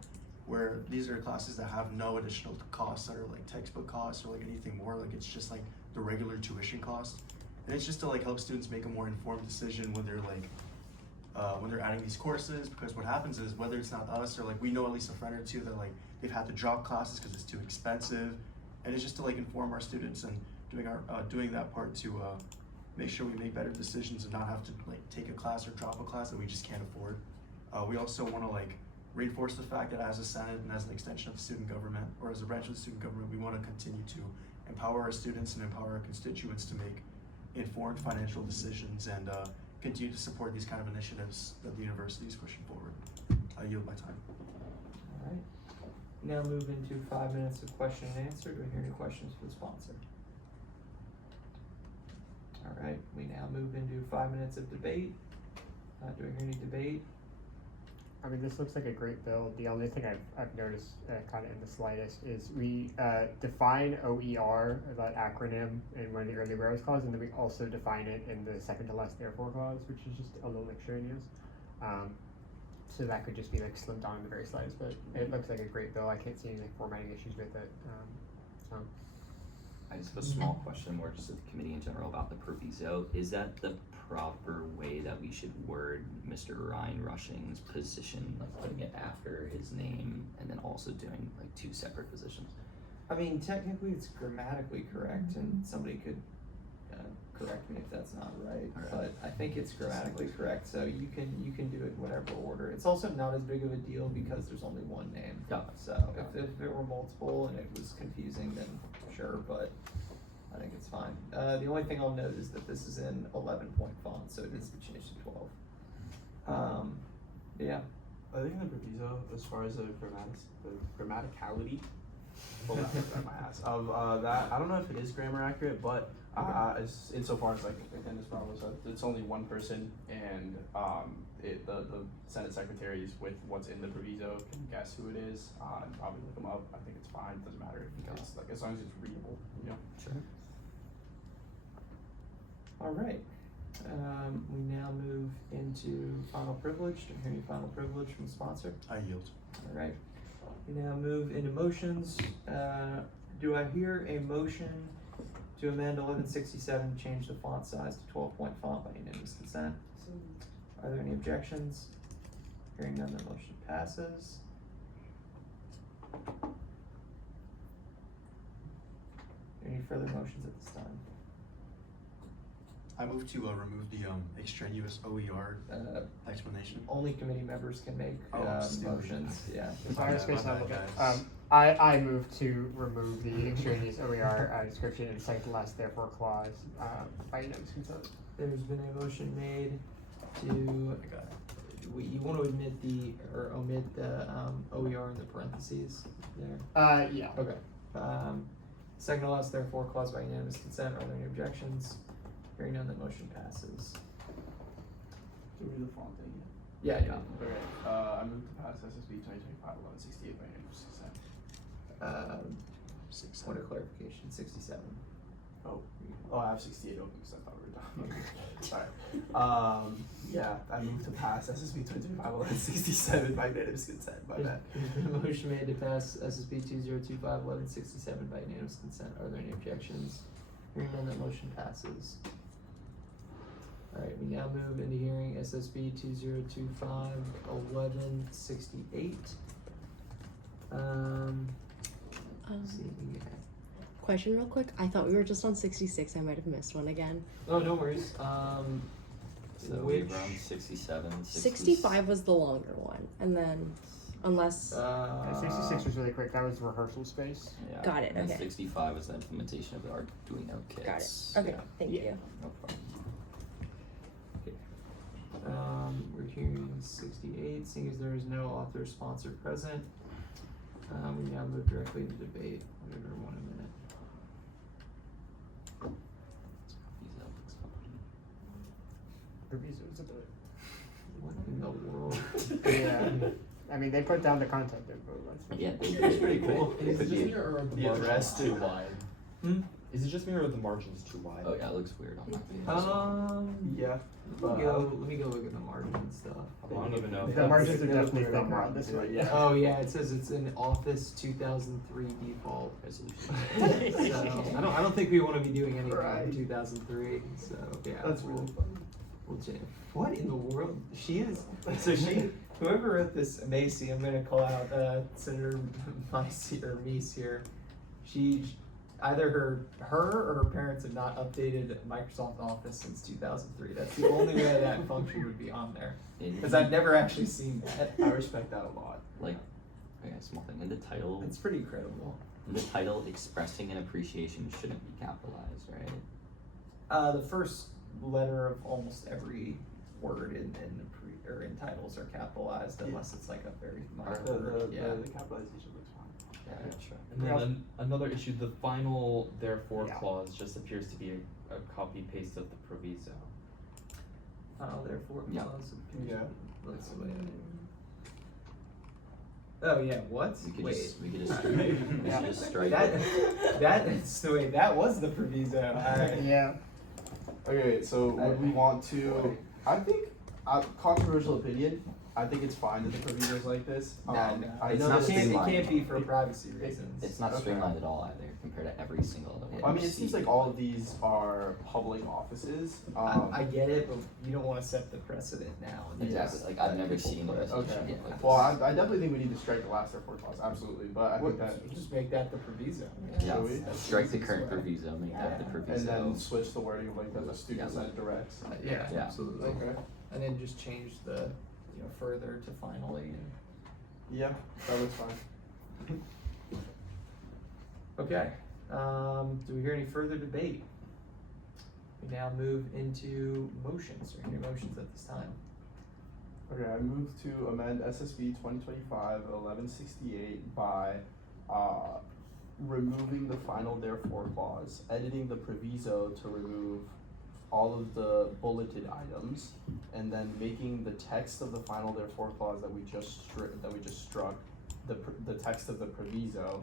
where these are classes that have no additional costs that are like textbook costs or like anything more, like it's just like the regular tuition cost. And it's just to like help students make a more informed decision when they're like, when they're adding these courses, because what happens is, whether it's not us or like we know at least a friend or two that like they've had to drop classes because it's too expensive, and it's just to like inform our students and doing that part to make sure we make better decisions and not have to like take a class or drop a class that we just can't afford. We also want to like reinforce the fact that as a Senate and as an extension of the student government, or as a branch of the student government, we want to continue to empower our students and empower our constituents to make informed financial decisions and continue to support these kind of initiatives that the university is pushing forward. I yield my time. Alright. Now move into 5 minutes of question and answer. Do I hear any questions for the sponsor? Alright, we now move into 5 minutes of debate. Do I hear any debate? I mean, this looks like a great bill. The only thing I've noticed kind of in the slightest is we define OER, that acronym, in one of the early whereas clause, and then we also define it in the second to last therefore clause, which is just a little extraneous. So that could just be like slimmed down in the very slightest, but it looks like a great bill. I can't see any like formatting issues with it. So I just have a small question more just to the committee in general about the proviso. Is that the proper way that we should word Mr. Ryan Rushing's position, like putting it after his name and then also doing like two separate positions? I mean, technically it's grammatically correct, and somebody could correct me if that's not right, Alright. but I think it's grammatically correct, so you can do it in whatever order. It's also not as big of a deal because there's only one name. Got it. So if there were multiple and it was confusing, then sure, but I think it's fine. The only thing I'll note is that this is in 11-point font, so it needs to be changed to 12. Yeah. I think the proviso, as far as the grammaticality, hold on, I my ass, of that, I don't know if it is grammar accurate, but as insofar as like again, this problem is it's only one person, and the Senate secretaries with what's in the proviso can guess who it is, and probably look them up. I think it's fine. Doesn't matter if it's like as long as it's readable, you know. Sure. All right. We now move into final privilege. Do you hear any final privilege from the sponsor? I yield. All right. We now move into motions. Do I hear a motion to amend 1167 to change the font size to 12-point font by unanimous consent? So Are there any objections? Hearing none, the motion passes. Any further motions at this time? I move to remove the extraneous OER explanation. Only committee members can make stupid. motions, yeah. My bad, space my level. bad, guys. I move to remove the extraneous OER description and second to last therefore clause by unanimous consent. There's been a motion made to, I got it. you want to omit the OER in the parentheses there? Yeah. Okay. Second to last therefore clause by unanimous consent, are there any objections? Hearing none, the motion passes. Can we do the font thing? Yeah. Okay. I move to pass SSB 2025-1168 by unanimous consent. Point of clarification, 67. Oh, I have 68 open because I thought we were done. Sorry. Yeah, I move to pass SSB 2025-1167 by unanimous consent. My bad. There's been a motion made to pass SSB 2025-1167 by unanimous consent. Are there any objections? Hearing none, that motion passes. Alright, we now move into hearing SSB 2025-1168. See, yeah. Question real quick. I thought we were just on 66. I might have missed one again. Oh, no worries. So we were on 67, 65 was the longer one, and then unless 66 was really quick. That was rehearsal space. Yeah. Got it, And okay. 65 is the implementation of the Arduino kits. got it. Okay, Yeah, thank you. no problem. We're hearing 68, seeing as there is no author sponsor present. We now move directly into debate. I'll give everyone a minute. Proviso is a bit. What in the world? Yeah. I mean, they put down the content info. Yeah, it's pretty cool. Is it just me or are the The margins address too wide? Hmm? Is it just me or are the margins too wide? Oh yeah, it looks weird on that. Yeah. Let me go look at the margin and stuff. I don't even know. The margins are They look definitely weird on thinner on mine, this too. one. Yeah. Oh yeah, it says it's an Office 2003 default. Resolution. So I don't think we want to be doing anything Right. in 2003. So yeah, That's we'll, really funny. we'll change. What in the world? She is. So whoever wrote this, Macy, I'm gonna call out Senator Macy or Meese here. She either her or her parents have not updated Microsoft Office since 2003. That's the only way that function would be on there. Because I've never actually seen that. I respect that a lot. Like, okay, small thing in the title. It's pretty credible. The title expressing an appreciation shouldn't be capitalized, right? The first letter of almost every word in the titles are capitalized unless it's like a very minor The word, yeah. the capitalization looks fine. Yeah. Sure. And then another issue, the final therefore Yeah. clause just appears to be a copy paste of the proviso. Therefore, Yeah. clause of Yeah. let's wait. Oh yeah, what? We could Wait. just, we could just, Alright. we should just strike That, it. that's the way, that was the proviso, alright. Yeah. Okay, so would we want to, I think, controversial opinion, I think it's fine that the proviso is like this. Nah, nah. I It's know not that It can't, it streamlined. can't be for privacy reasons. It's not Okay. streamlined at all either compared to every single other one. I mean, we it seems see. like all of these are public offices. I get it, but you don't wanna set the precedent now. and then Exactly, like I've never seen a resolution Okay. look like Well, this. I definitely think we need to strike the last therefore clause, absolutely, but I think that, Just make that the proviso. Yeah, Shall we? strike the current proviso, make that the Yeah. proviso. and then switch the wording of like the student Yeah. sent directs. Yeah, Yeah. absolutely. Okay. And then just change the, further to finally and. Yeah, that looks fine. Okay, do we hear any further debate? We now move into motions, or any motions at this time? Okay, I move to amend SSB 2025-1168 by removing the final therefore clause, editing the proviso to remove all of the bulleted items, and then making the text of the final therefore clause that we just struck, the text of the proviso,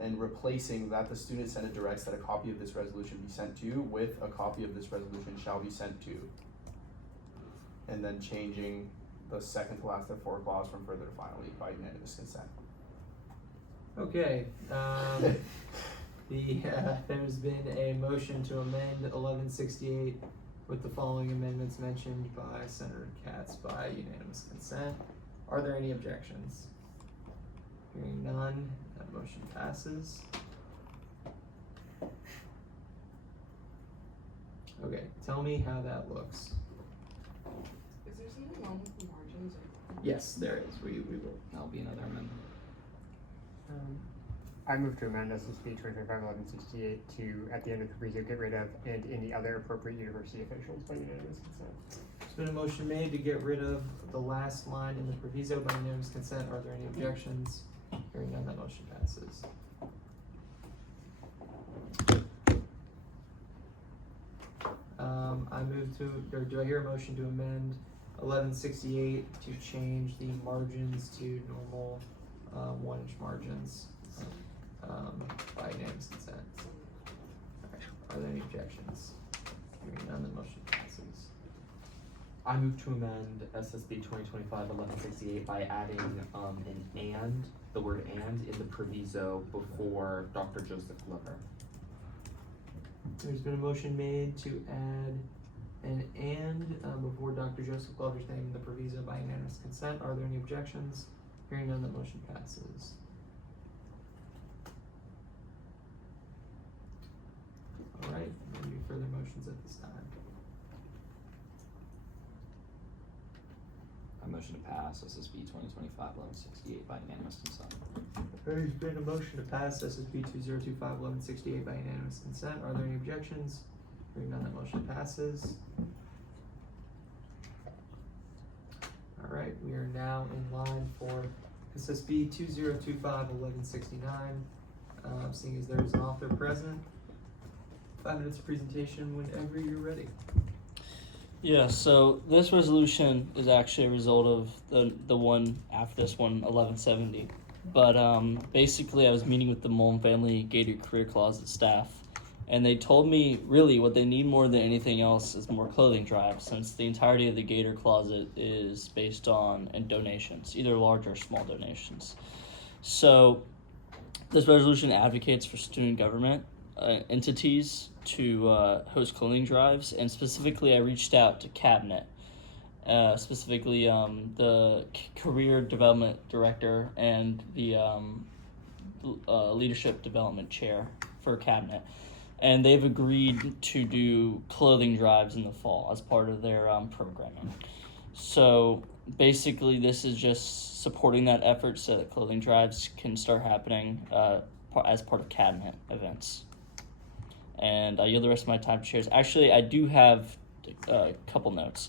and replacing that the student senate directs that a copy of this resolution be sent to with a copy of this resolution shall be sent to. And then changing the second to last therefore clause from further to finally by unanimous consent. Okay, there's been a motion to amend 1168 with the following amendments mentioned by Senator Katz by unanimous consent. Are there any objections? Hearing none, that motion passes. Okay, tell me how that looks. Is there something wrong with the margins or? Yes, there is, we will. That'll be another amendment. I move to amend SSB 2025-1168 to, at the end of the proviso, get rid of and any other appropriate university officials by unanimous consent. There's been a motion made to get rid of the last line in the proviso by unanimous consent. Are there any objections? Hearing none, that motion passes. I move to, or do I hear a motion to amend 1168 to change the margins to normal 1-inch margins by unanimous consent? Are there any objections? Hearing none, the motion passes. I move to amend SSB 2025-1168 by adding the word and in the proviso before Dr. Joseph Glover. There's been a motion made to add an before Dr. Joseph Glover's name in the proviso by unanimous consent. Are there any objections? Hearing none, the motion passes. Alright, any further motions at this time? I motion to pass SSB 2025-1168 by unanimous consent. There's been a motion to pass SSB 2025-1168 by unanimous consent. Are there any objections? Hearing none, that motion passes. Alright, we are now in line for SSB 2025-1169. Seeing as there is an author present, 5 minutes of presentation whenever you're ready. Yeah, so this resolution is actually a result of the one after this one, 1170. But basically, I was meeting with the Mullen Family Gator Career Closet staff, and they told me really what they need more than anything else is more clothing drives, since the entirety of the Gator Closet is based on donations, either large or small donations. So this resolution advocates for student government entities to host clothing drives, and specifically I reached out to Cabinet, specifically the Career Development Director and the Leadership Development Chair for Cabinet, and they've agreed to do clothing drives in the fall as part of their programming. So basically this is just supporting that effort so that clothing drives can start happening as part of Cabinet events. And I yield the rest of my time to chairs. Actually, I do have a couple notes.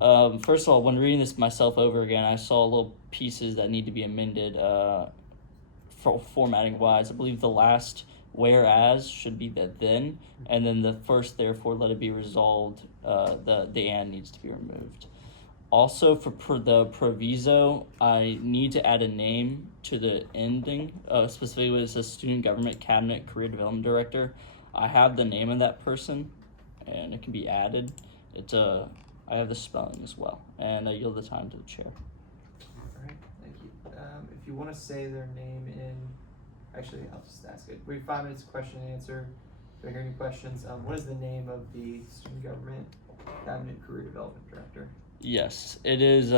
First of all, when reading this myself over again, I saw little pieces that need to be amended for formatting wise. I believe the last whereas should be the then, and then the first therefore let it be resolved, the and needs to be removed. Also, for the proviso, I need to add a name to the ending, specifically when it says Student Government Cabinet Career Development Director. I have the name of that person, and it can be added. I have the spelling as well, and I yield the time to the chair. Alright, thank you. If you wanna say their name actually, I'll just ask it. We have 5 minutes question and answer. Do I hear any questions? What is the name of the Student Government Cabinet Career Development Director? Yes, it is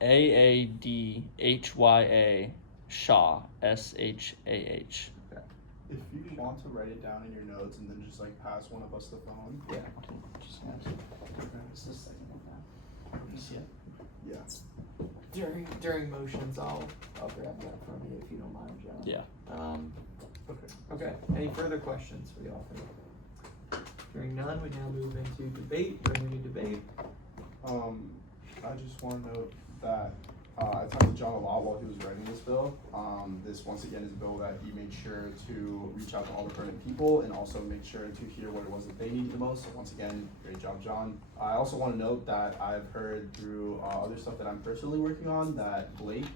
AADHYA Shah, SHAH. If you want to write it down in your notes and then just like pass one of us the phone. Yeah. Yeah. During motions, I'll grab that from you if you don't mind, John. Yeah. Okay, any further questions for the author? Hearing none, we now move into debate. Do we have any debate? I just want to note that I talked to John a lot while he was writing this bill. This once again is a bill that he made sure to reach out to all the pertinent people and also make sure to hear what it was that they needed the most. So once again, great job, John. I also want to note that I've heard through other stuff that I'm personally working on that Blake,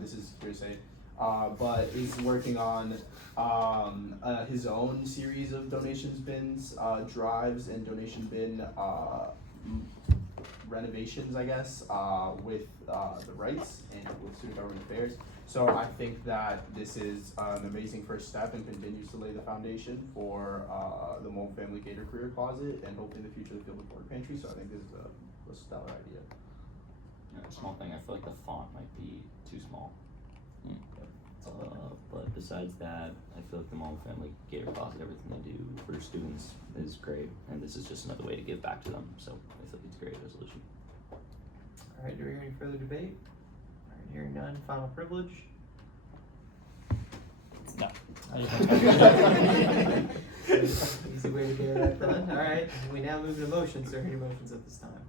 this is hearsay, but is working on his own series of donations bins, drives and donation bin renovations, I guess, with the rights and with student government affairs. So I think that this is an amazing first step and continues to lay the foundation for the multi-family Gator Career Closet and hopefully in the future the Field Board Pantry. So I think this is a stellar idea. A small thing, I feel like the font might be too small. But besides that, I feel like the multi-family Gator Closet, everything they do for students is great, and this is just another way to give back to them. So I feel like it's a great resolution. All right, do we hear any further debate? All right, hearing none, final privilege. No. Easy way to get that done. All right, we now move to motions. Are there any motions at this time?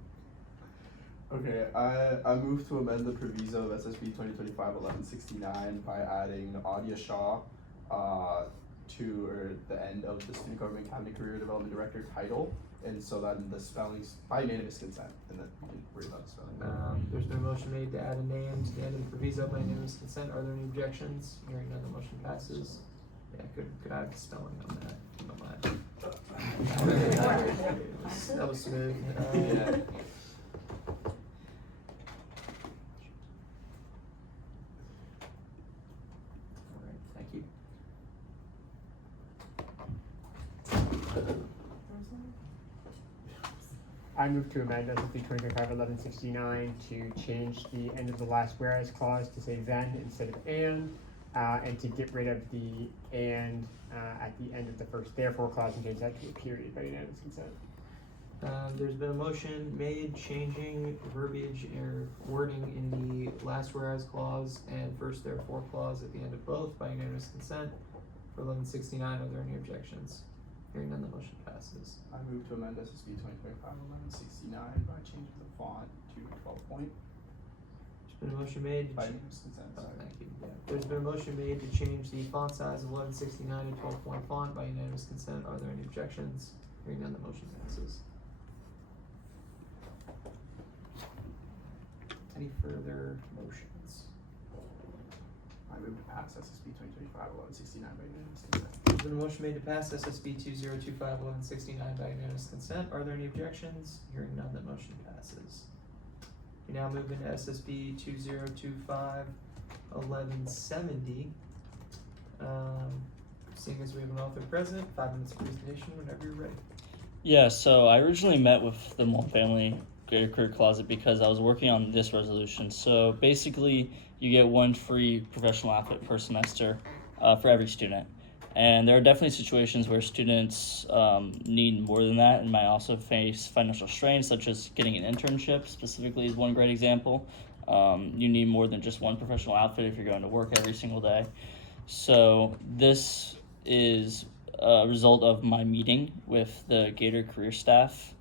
Okay, I move to amend the proviso of SSB 2025-1169 by adding Adia Shah to the end of the Student Government Cabinet Career Development Director title, and so that the spelling's by unanimous consent, and then we can worry about the spelling. There's been a motion made to add a name to the end of the proviso by unanimous consent. Are there any objections? Hearing none, the motion passes. Yeah, could I have the spelling on that? That was smooth. Yeah. Thank you. I move to amend SSB 2025-1169 to change the end of the last whereas clause to say then instead of and to get rid of the and at the end of the first therefore clause and change that to a period by unanimous consent. There's been a motion made changing verbiage or wording in the last whereas clause and first therefore clause at the end of both by unanimous consent for 1169. Are there any objections? Hearing none, the motion passes. I move to amend SSB 2025-1169 by changing the font to 12 point There's been a motion made to by unanimous consent. thank you. Yeah. There's been a motion made to change the font size of 1169 to 12-point font by unanimous consent. Are there any objections? Hearing none, the motion passes. Any further motions? I move to pass SSB 2025-1169 by unanimous consent. There's been a motion made to pass SSB 2025-1169 by unanimous consent. Are there any objections? Hearing none, the motion passes. We now move into SSB 2025-1170. Seeing as we have an author present, 5 minutes of presentation whenever you're ready. Yeah, so I originally met with the multifamily Gator Career Closet because I was working on this resolution. So basically, you get one free professional outfit per semester for every student. And there are definitely situations where students need more than that and might also face financial strain, such as getting an internship, specifically is one great example. You need more than just one professional outfit if you're going to work every single day. So this is a result of my meeting with the Gator career staff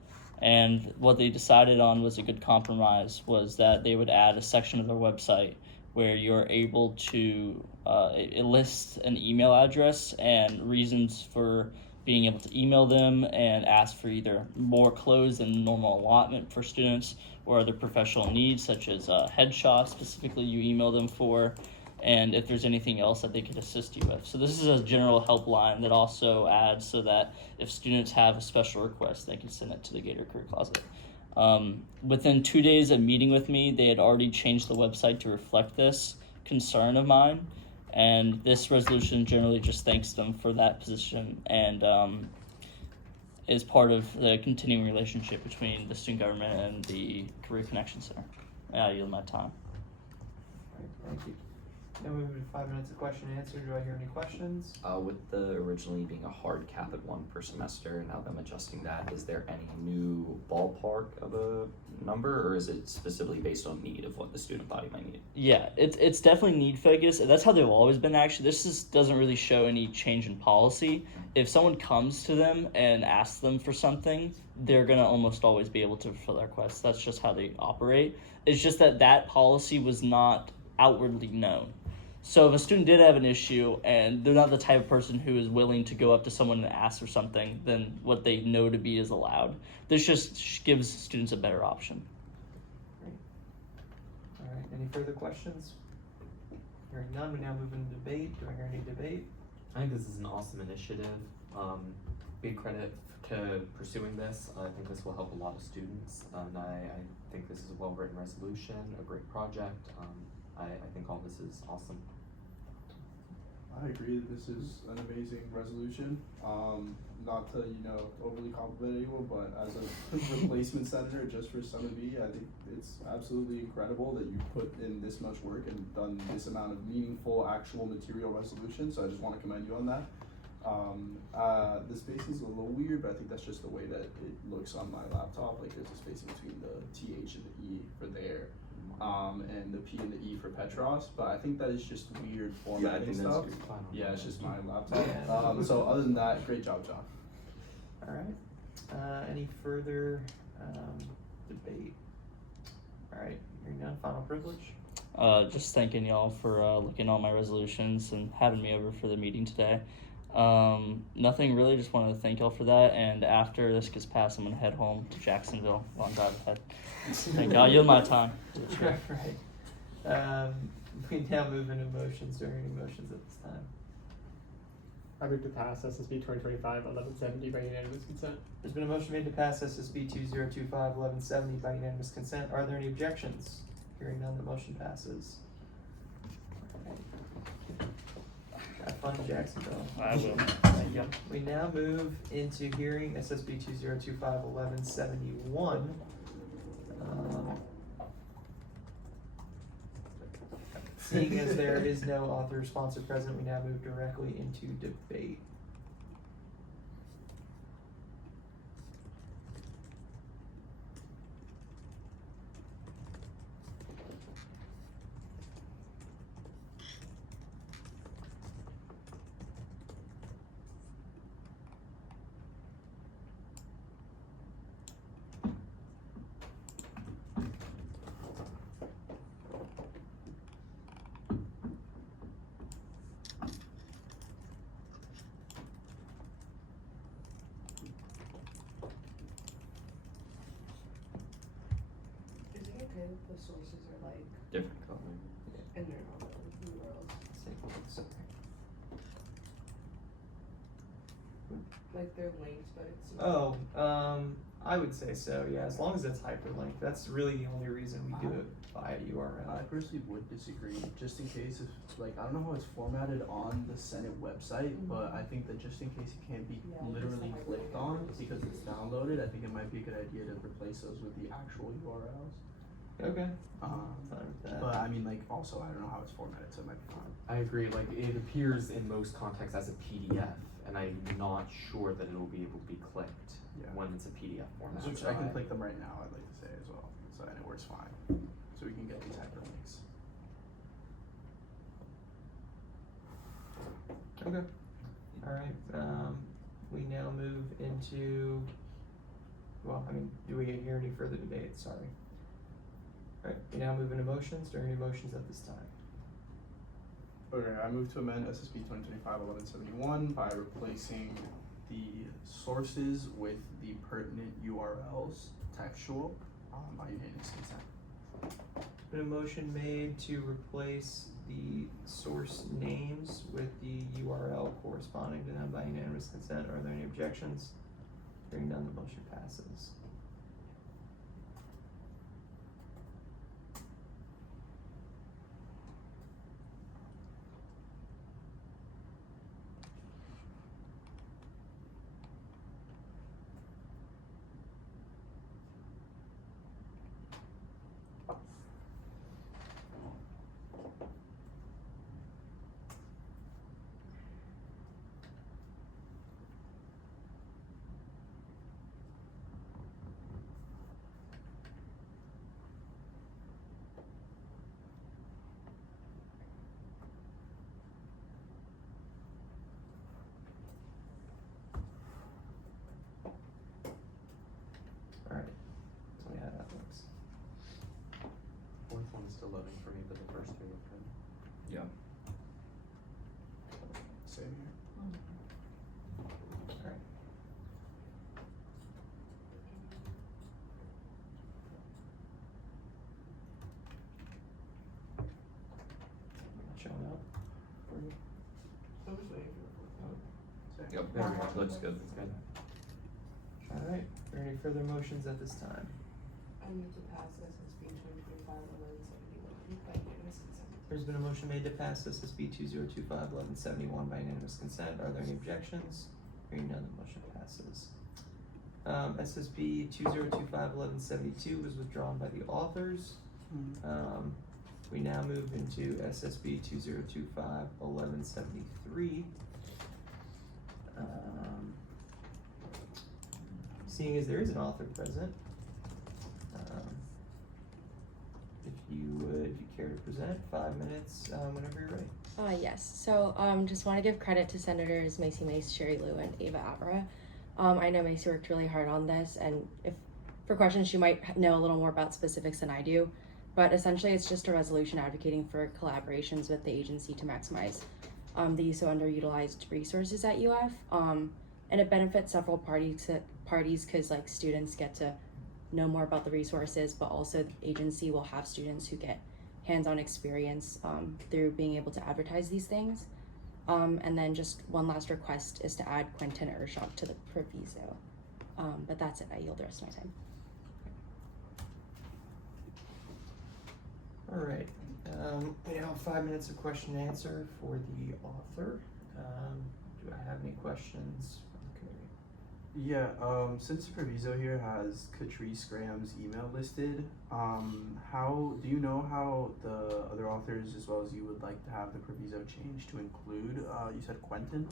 And what they decided on was a good compromise, was that they would add a section of their website where you're able to, it lists an email address and reasons for being able to email them and ask for either more clothes than normal allotment for students or other professional needs such as headshots specifically you email them for, and if there's anything else that they could assist you with. So this is a general helpline that also adds so that if students have a special request, they can send it to the Gator Career Closet. Within 2 days of meeting with me, they had already changed the website to reflect this concern of mine, and this resolution generally just thanks them for that position and is part of the continuing relationship between the student government and the Career Connection Center. I yield my time. Alright, thank you. Now moving to 5 minutes of question and answer. Do I hear any questions? With the originally being a hard cap at 1 per semester, now them adjusting that, is there any new ballpark of a number, or is it specifically based on need of what the student body might need? Yeah, it's definitely need focused. That's how they've always been. Actually, this doesn't really show any change in policy. If someone comes to them and asks them for something, they're gonna almost always be able to fulfill their request. That's just how they operate. It's just that policy was not outwardly known. So if a student did have an issue and they're not the type of person who is willing to go up to someone and ask for something, then what they know to be is allowed. This just gives students a better option. Great. Alright, any further questions? Hearing none, we now move into debate. Do I hear any debate? I think this is an awesome initiative. Big credit to pursuing this. I think this will help a lot of students, and I think this is a well-written resolution, a great project. I think all this is awesome. I agree that this is an amazing resolution. Not to, overly compliment anyone, but as a replacement senator just for Summit B, I think it's absolutely incredible that you put in this much work and done this amount of meaningful, actual material resolution, so I just want to commend you on that. The spacing is a little weird, but I think that's just the way that it looks on my laptop. Like there's a spacing between the TH and the E for there. And the P and the E for Petros, but I think that is just weird formatting stuff. Yeah, it's just my laptop. So other than that, great job, John. Alright, any further, debate? Alright, hearing none, final privilege? Just thanking y'all for looking at all my resolutions and having me over for the meeting today. Nothing really, just wanted to thank y'all for that, and after this gets passed, I'm gonna head home to Jacksonville while I'm driving ahead. Thank y'all, yield my time. Right. We now move into motions. Are there any motions at this time? I move to pass SSB 2025-1170 by unanimous consent. There's been a motion made to pass SSB 2025-1170 by unanimous consent. Are there any objections? Hearing none, the motion passes. Have fun in Jacksonville. I will. Thank you. We now move into hearing SSB 2025-1171. Seeing as there is no author or sponsor present, we now move directly into debate. Is it okay if the sources are like, Different color. and they're not the URLs? Like they're linked, but it's not. Oh, I would say so, yeah, as long as it's hyperlinked. That's really the only reason we do it via URL. I personally would disagree, just in case if, I don't know how it's formatted on the Senate website, but I think that just in case it can't be Yeah, literally just the clicked on because it's downloaded, I think it might be a good idea to replace those with the actual URLs. Okay. Um, Fine with that. But I mean, also, I don't know how it's formatted, so it might be fine. I agree, like it appears in most contexts as a PDF, and I'm not sure that it'll be able to be clicked Yeah. when it's a PDF format. Which I can click them right now, I'd like to say as well, so and it works fine. So we can get these hyperlinks. Okay. Alright, we now move into well, I mean, do we hear any further debate? Sorry. Alright, we now move into motions. Are there any motions at this time? Okay, I move to amend SSB 2025-1171 by replacing the sources with the pertinent URLs textual by unanimous consent. Been a motion made to replace the source names with the URL corresponding to them by unanimous consent. Are there any objections? Hearing none, the motion passes. Alright, tell me how that looks. Fourth one's still loading for me, but the first three look good. Yeah. Same here. Alright. Not showing up for you. I was waiting for the fourth one. Yep, there we go. Looks good. It's good. Alright, are there any further motions at this time? I move to pass SSB 2025-1171 by unanimous consent. There's been a motion made to pass SSB 2025-1171 by unanimous consent. Are there any objections? Hearing none, the motion passes. SSB 2025-1172 was withdrawn by the authors. We now move into SSB 2025-1173. Seeing as there is an author present, if you would care to present, 5 minutes, whenever you're ready. Yes. So just want to give credit to Senators Macy Mace, Sherry Liu, and Ava Avra. I know Macy worked really hard on this, and if for questions, she might know a little more about specifics than I do. But essentially, it's just a resolution advocating for collaborations with the agency to maximize the use of underutilized resources at UF. And it benefits several parties because like students get to know more about the resources, but also the agency will have students who get hands-on experience through being able to advertise these things. And then just one last request is to add Quentin Urshop to the proviso. But that's it. I yield the rest of my time. Alright, we now have 5 minutes of question and answer for the author. Do I have any questions from the committee? Yeah, since the proviso here has Catrice Graham's email listed, how do you know how the other authors as well as you would like to have the proviso changed to include, you said Quentin?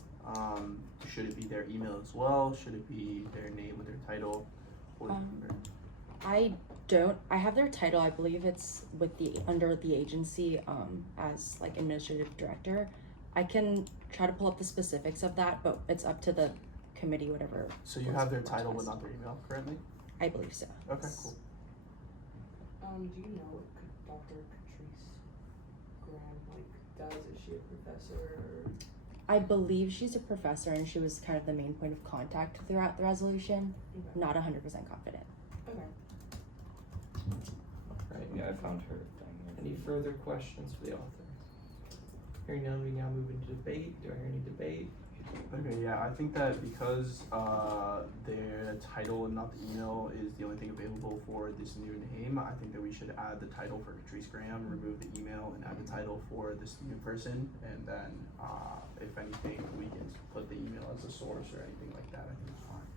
Should it be their email as well? Should it be their name with their title? Or I have their title. I believe it's with under the agency as like administrative director. I can try to pull up the specifics of that, but it's up to the committee, whatever. So you have their title but not their email currently? I believe so. Okay, cool. Do you know what Dr. Catrice Graham does? Is she a professor or? I believe she's a professor and she was kind of the main point of contact throughout the resolution. Okay. Not 100% confident. Okay. Alright, Yeah, I found her thing. any further questions for the author? Hearing none, we now move into debate. Do I hear any debate? Okay, yeah, I think that because their title and not the email is the only thing available for this new name, I think that we should add the title for Catrice Graham, remove the email, and add the title for this new person, and then if anything, we can put the email as a source or anything like that. I think it's fine.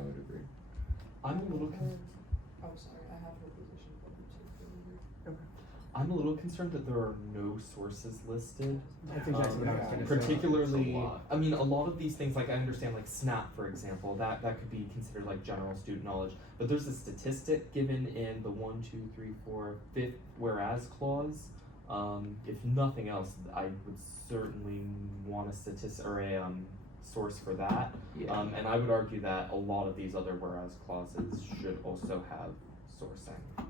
I would agree. I'm a little Oh, sorry, I have her position pulled too. I'm a little concerned that there are no sources listed. That's exactly what I was gonna say. Particularly, It's a lot. I mean, a lot of these things, like I understand, like SNAP, for example, that could be considered like general student knowledge. But there's a statistic given in the 1, 2, 3, 4, 5th whereas clause. If nothing else, I would certainly want a statistic or a source for that. Yeah. And I would argue that a lot of these other whereas clauses should also have sourcing.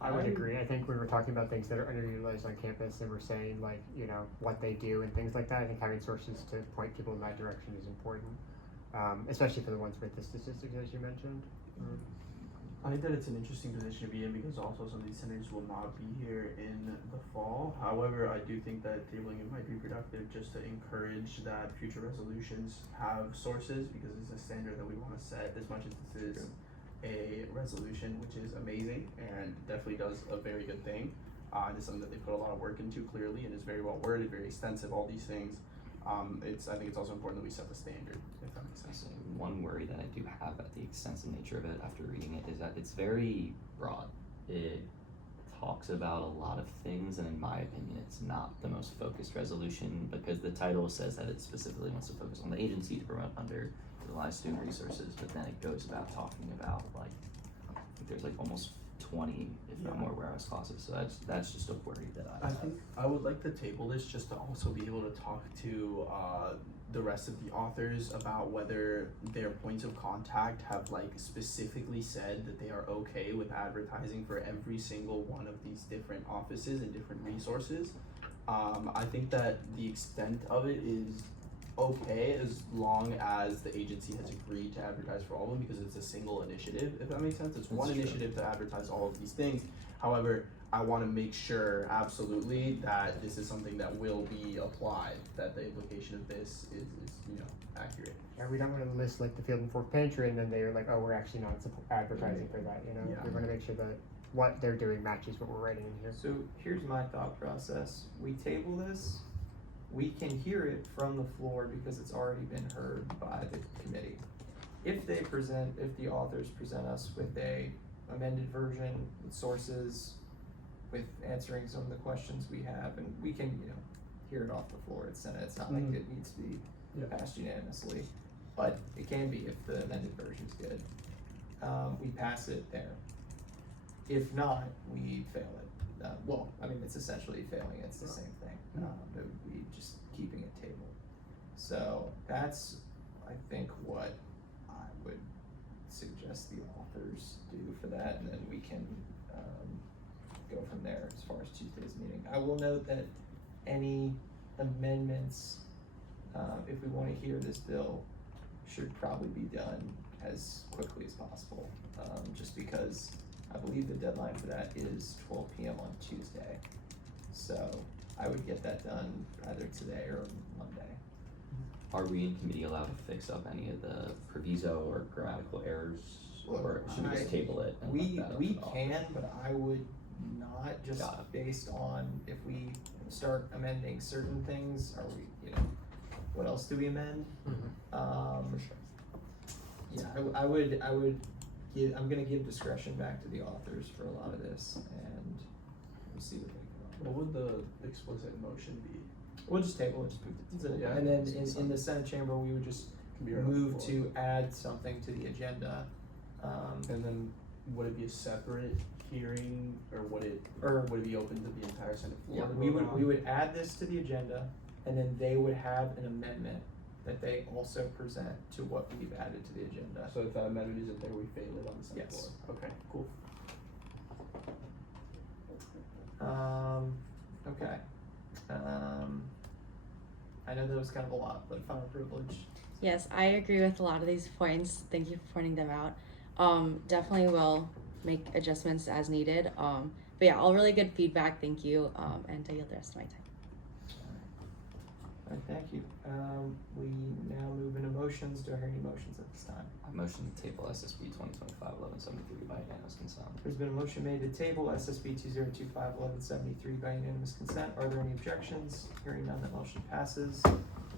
I would agree. I think when we're talking about things that are underutilized on campus and we're saying like, you know, what they do and things like that, I think having sources to point people in that direction is important. Especially for the ones with the statistics as you mentioned. I think that it's an interesting position to be in because also some of these senators will not be here in the fall. However, I do think that tabling it might be productive just to encourage that future resolutions have sources because it's a standard that we want to set as much as this is a resolution, which is amazing and definitely does a very good thing. It's something that they put a lot of work into clearly and is very well worded, very extensive, all these things. I think it's also important that we set the standard, if that makes sense. So one worry that I do have at the extensive nature of it after reading it is that it's very broad. It talks about a lot of things, and in my opinion, it's not the most focused resolution because the title says that it specifically wants to focus on the agency to promote underutilized student resources, but then it goes about talking about like, I think there's like almost 20, if not more, warehouse clauses. So that's just a worry that I have. think I would like to table this just to also be able to talk to the rest of the authors about whether their points of contact have like specifically said that they are okay with advertising for every single one of these different offices and different resources. I think that the extent of it is okay as long as the agency has agreed to advertise for all of them because it's a single initiative, if that makes sense. It's one initiative to advertise all of these things. However, I want to make sure absolutely that this is something that will be applied, that the implication of this is accurate. Yeah, we don't want to list like the field and fork pantry and then they're like, oh, we're actually not advertising for that, you know? Yeah. We want to make sure that what they're doing matches what we're writing in here. So here's my thought process. We table this, we can hear it from the floor because it's already been heard by the committee. If the authors present us with a amended version with sources, with answering some of the questions we have, and we can, hear it off the floor at Senate. It's not like it needs to be passed unanimously, but it can be if the amended version's good. We pass it there. If not, we fail it. It's essentially failing. It's the same thing. It would be just keeping it tabled. So that's, I think, what I would suggest the authors do for that, and then we can go from there as far as Tuesday's meeting. I will note that any amendments, if we want to hear this bill, should probably be done as quickly as possible, just because I believe the deadline for that is 12 p.m. on Tuesday. So I would get that done either today or Monday. Are we in committee allowed to fix up any of the proviso or grammatical errors, or should we just table it? And We let that up to the can, authors? but I would not, just Got it. based on if we start amending certain things, are we, what else do we amend? For sure. Yeah, I'm gonna give discretion back to the authors for a lot of this, and we'll see what they come up What with. would the explicit motion be? We'll just table it, Yeah. and then in the Senate chamber, we would just Can be heard on the move floor. to add something to the agenda. And then would it be a separate hearing, or would it be open to the entire Senate floor? Yeah, to we vote on? would add this to the agenda, and then they would have an amendment that they also present to what we've added to the agenda. So if that amendment isn't there, we fail it on the Senate Yes. floor? Okay, cool. Okay. I know that was kind of a lot, but final privilege. Yes, I agree with a lot of these points. Thank you for pointing them out. Definitely will make adjustments as needed. But yeah, all really good feedback. Thank you. And I yield the rest of my time. All right, thank you. We now move into motions. Do I hear any motions at this time? I motion to table SSB 2025-1173 by unanimous consent. There's been a motion made to table SSB 2025-1173 by unanimous consent. Are there any objections? Hearing none, that motion passes.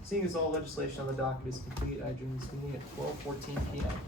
Seeing as all legislation on the docket is complete, I adjourn this meeting at 12:14 p.m.